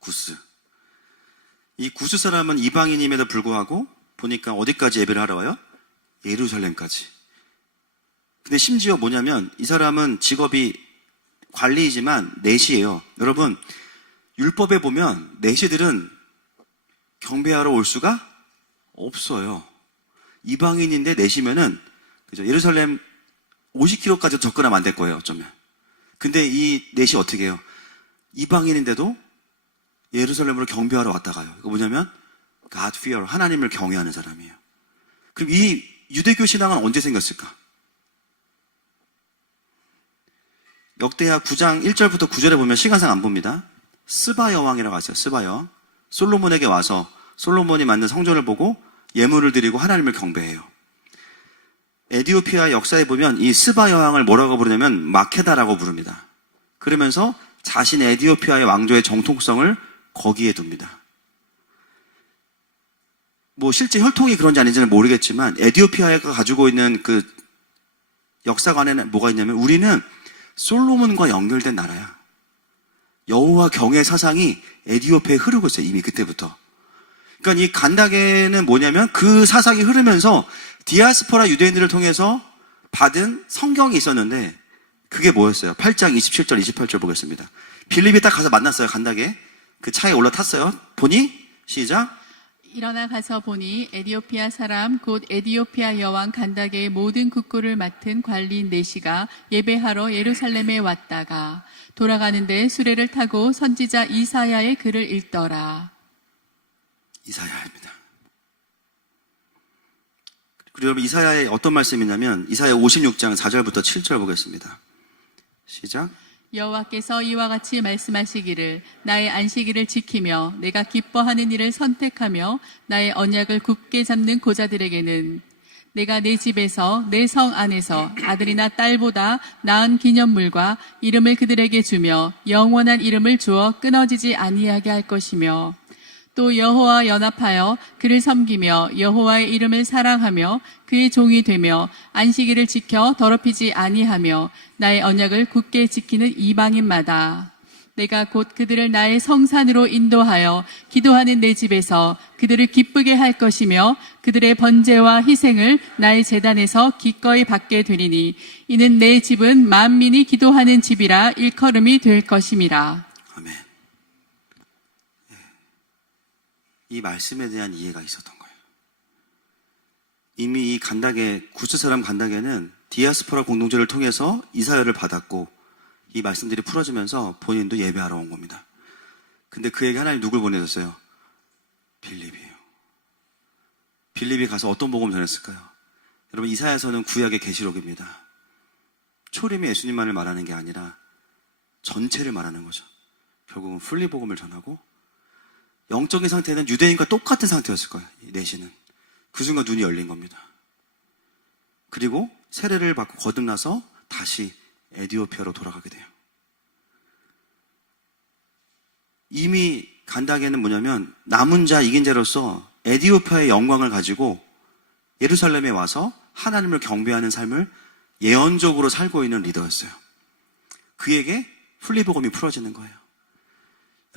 구스. 이 구스 사람은 이방인임에도 불구하고 보니까 어디까지 예배를 하러 와요? 예루살렘까지. 근데 심지어 뭐냐면 이 사람은 직업이 관리이지만 넷이에요. 여러분, 율법에 보면 내시들은 경배하러 올 수가 없어요. 이방인인데 내시면은, 그죠? 예루살렘 50km까지 접근하면 안 될 거예요, 어쩌면. 근데 이 넷이 어떻게 해요? 이방인인데도 예루살렘으로 경배하러 왔다 가요. 이거 뭐냐면 God fear, 하나님을 경외하는 사람이에요. 그럼 이 유대교 신앙은 언제 생겼을까? 역대하 9장 1절부터 9절에 보면 시간상 안 봅니다. 스바 여왕이라고 하세요. 스바 여왕. 솔로몬에게 와서 솔로몬이 만든 성전을 보고 예물을 드리고 하나님을 경배해요. 에디오피아 역사에 보면 이 스바 여왕을 뭐라고 부르냐면 마케다라고 부릅니다. 그러면서 자신 에디오피아의 왕조의 정통성을 거기에 둡니다. 뭐 실제 혈통이 그런지 아닌지는 모르겠지만 에디오피아가 가지고 있는 그 역사관에는 뭐가 있냐면 우리는 솔로몬과 연결된 나라야. 여호와 경외 사상이 에디오피아에 흐르고 있어요. 이미 그때부터. 그러니까 이 간다게는 뭐냐면 그 사상이 흐르면서 디아스포라 유대인들을 통해서 받은 성경이 있었는데 그게 뭐였어요? 8장 27절 28절 보겠습니다. 빌립이 딱 가서 만났어요. 간다게. 그 차에 올라탔어요. 보니 시작. 일어나 가서 보니 에디오피아 사람 곧 에디오피아 여왕 간다게의 모든 국고를 맡은 관리인 네시가 예배하러 예루살렘에 왔다가 돌아가는데 수레를 타고 선지자 이사야의 글을 읽더라. 이사야입니다. 그리고 여러분 이사야의 어떤 말씀이냐면 이사야 56장 4절부터 7절 보겠습니다. 시작. 여호와께서 이와 같이 말씀하시기를 나의 안식일을 지키며 내가 기뻐하는 일을 선택하며 나의 언약을 굳게 잡는 고자들에게는 내가 내 집에서 내 성 안에서 아들이나 딸보다 나은 기념물과 이름을 그들에게 주며 영원한 이름을 주어 끊어지지 아니하게 할 것이며 또 여호와와 연합하여 그를 섬기며 여호와의 이름을 사랑하며 그의 종이 되며 안식일을 지켜 더럽히지 아니하며 나의 언약을 굳게 지키는 이방인마다 내가 곧 그들을 나의 성산으로 인도하여 기도하는 내 집에서 그들을 기쁘게 할 것이며 그들의 번제와 희생을 나의 제단에서 기꺼이 받게 되리니 이는 내 집은 만민이 기도하는 집이라 일컬음이 될 것임이라. 아멘. 이 말씀에 대한 이해가 있었던 거예요. 이미 이 간다게, 구스 사람 간다게는 디아스포라 공동체를 통해서 이사야를 받았고 이 말씀들이 풀어지면서 본인도 예배하러 온 겁니다. 근데 그에게 하나님 누굴 보내셨어요? 빌립이에요. 빌립이 가서 어떤 복음을 전했을까요? 여러분 이사야서는 구약의 계시록입니다. 초림의 예수님만을 말하는 게 아니라 전체를 말하는 거죠. 결국은 풀리 복음을 전하고 영적인 상태는 유대인과 똑같은 상태였을 거예요. 내시는. 그 순간 눈이 열린 겁니다. 그리고 세례를 받고 거듭나서 다시 에디오피아로 돌아가게 돼요. 이미 간다게는 뭐냐면 남은 자 이긴 자로서 에디오피아의 영광을 가지고 예루살렘에 와서 하나님을 경배하는 삶을 예언적으로 살고 있는 리더였어요. 그에게 풀리복음이 풀어지는 거예요.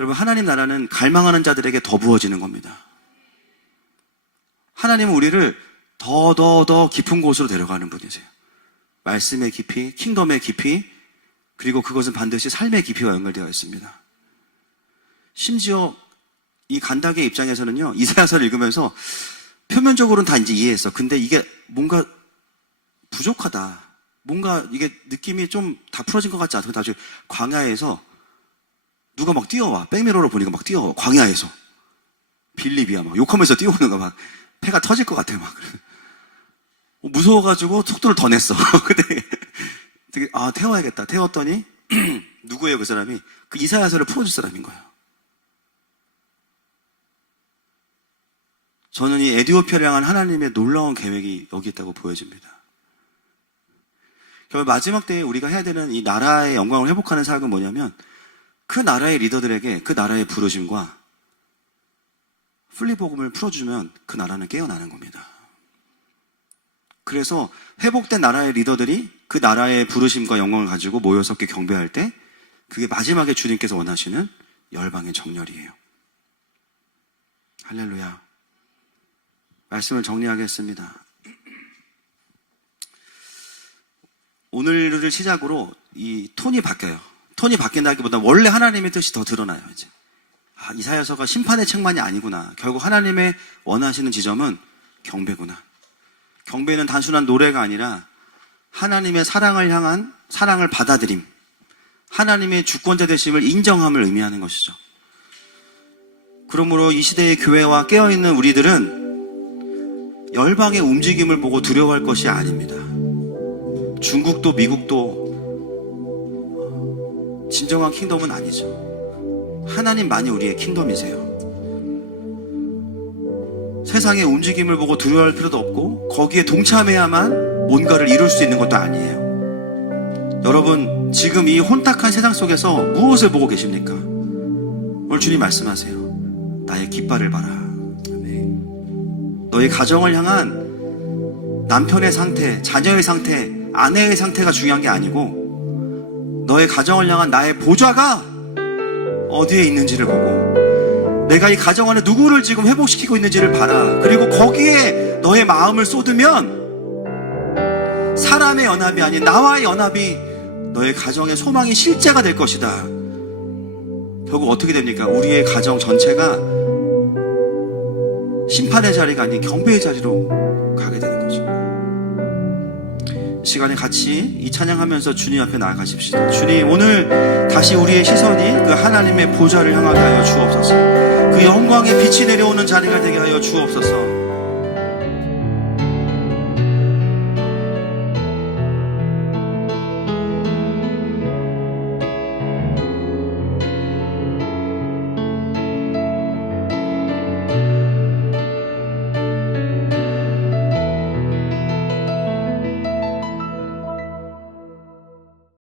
여러분 하나님 나라는 갈망하는 자들에게 더 부어지는 겁니다. 하나님은 우리를 더 깊은 곳으로 데려가는 분이세요. 말씀의 깊이, 킹덤의 깊이, 그리고 그것은 반드시 삶의 깊이와 연결되어 있습니다. 심지어 이 간다게 입장에서는요, 이사야서를 읽으면서 표면적으로는 다 이제 이해했어. 근데 이게 뭔가 부족하다. 뭔가 이게 느낌이 좀 다 풀어진 것 같지 않고 다시 광야에서 누가 막 뛰어와. 백미러로 보니까 막 뛰어와. 광야에서. 빌립이야. 막 욕하면서 뛰어오는 거 막 폐가 터질 것 같아. 막. 무서워가지고 속도를 더 냈어. 근데 되게, 태워야겠다. 태웠더니 누구예요 그 사람이? 그 이사야서를 풀어줄 사람인 거예요. 저는 이 에디오피아를 향한 하나님의 놀라운 계획이 여기 있다고 보여집니다. 결국 마지막 때에 우리가 해야 되는 이 나라의 영광을 회복하는 사역은 뭐냐면 그 나라의 리더들에게 그 나라의 부르심과 풀리복음을 풀어주면 그 나라는 깨어나는 겁니다. 그래서 회복된 나라의 리더들이 그 나라의 부르심과 영광을 가지고 모여서 경배할 때 그게 마지막에 주님께서 원하시는 열방의 정렬이에요. 할렐루야. 말씀을 정리하겠습니다. 오늘을 시작으로 이 톤이 바뀌어요. 톤이 바뀐다기보다 원래 하나님의 뜻이 더 드러나요. 이제 이사야서가 심판의 책만이 아니구나. 결국 하나님의 원하시는 지점은 경배구나. 경배는 단순한 노래가 아니라 하나님의 사랑을 향한 사랑을 받아들임, 하나님의 주권자 되심을 인정함을 의미하는 것이죠. 그러므로 이 시대의 교회와 깨어있는 우리들은 열방의 움직임을 보고 두려워할 것이 아닙니다. 중국도 미국도 진정한 킹덤은 아니죠. 하나님만이 우리의 킹덤이세요. 세상의 움직임을 보고 두려워할 필요도 없고 거기에 동참해야만 뭔가를 이룰 수 있는 것도 아니에요. 여러분, 지금 이 혼탁한 세상 속에서 무엇을 보고 계십니까? 오늘 주님 말씀하세요. 나의 깃발을 봐라. 너의 가정을 향한 남편의 상태, 자녀의 상태, 아내의 상태가 중요한 게 아니고 너의 가정을 향한 나의 보좌가 어디에 있는지를 보고 내가 이 가정 안에 누구를 지금 회복시키고 있는지를 봐라. 그리고 거기에 너의 마음을 쏟으면 사람의 연합이 아닌 나와의 연합이 너의 가정의 소망이 실제가 될 것이다. 결국 어떻게 됩니까? 우리의 가정 전체가 심판의 자리가 아닌 경배의 자리로 가게 되는 거죠. 이 시간에 같이 이 찬양하면서 주님 앞에 나아가십시다. 주님, 오늘 다시 우리의 시선이 그 하나님의 보좌를 향하게 하여 주옵소서. 그 영광의 빛이 내려오는 자리가 되게 하여 주옵소서.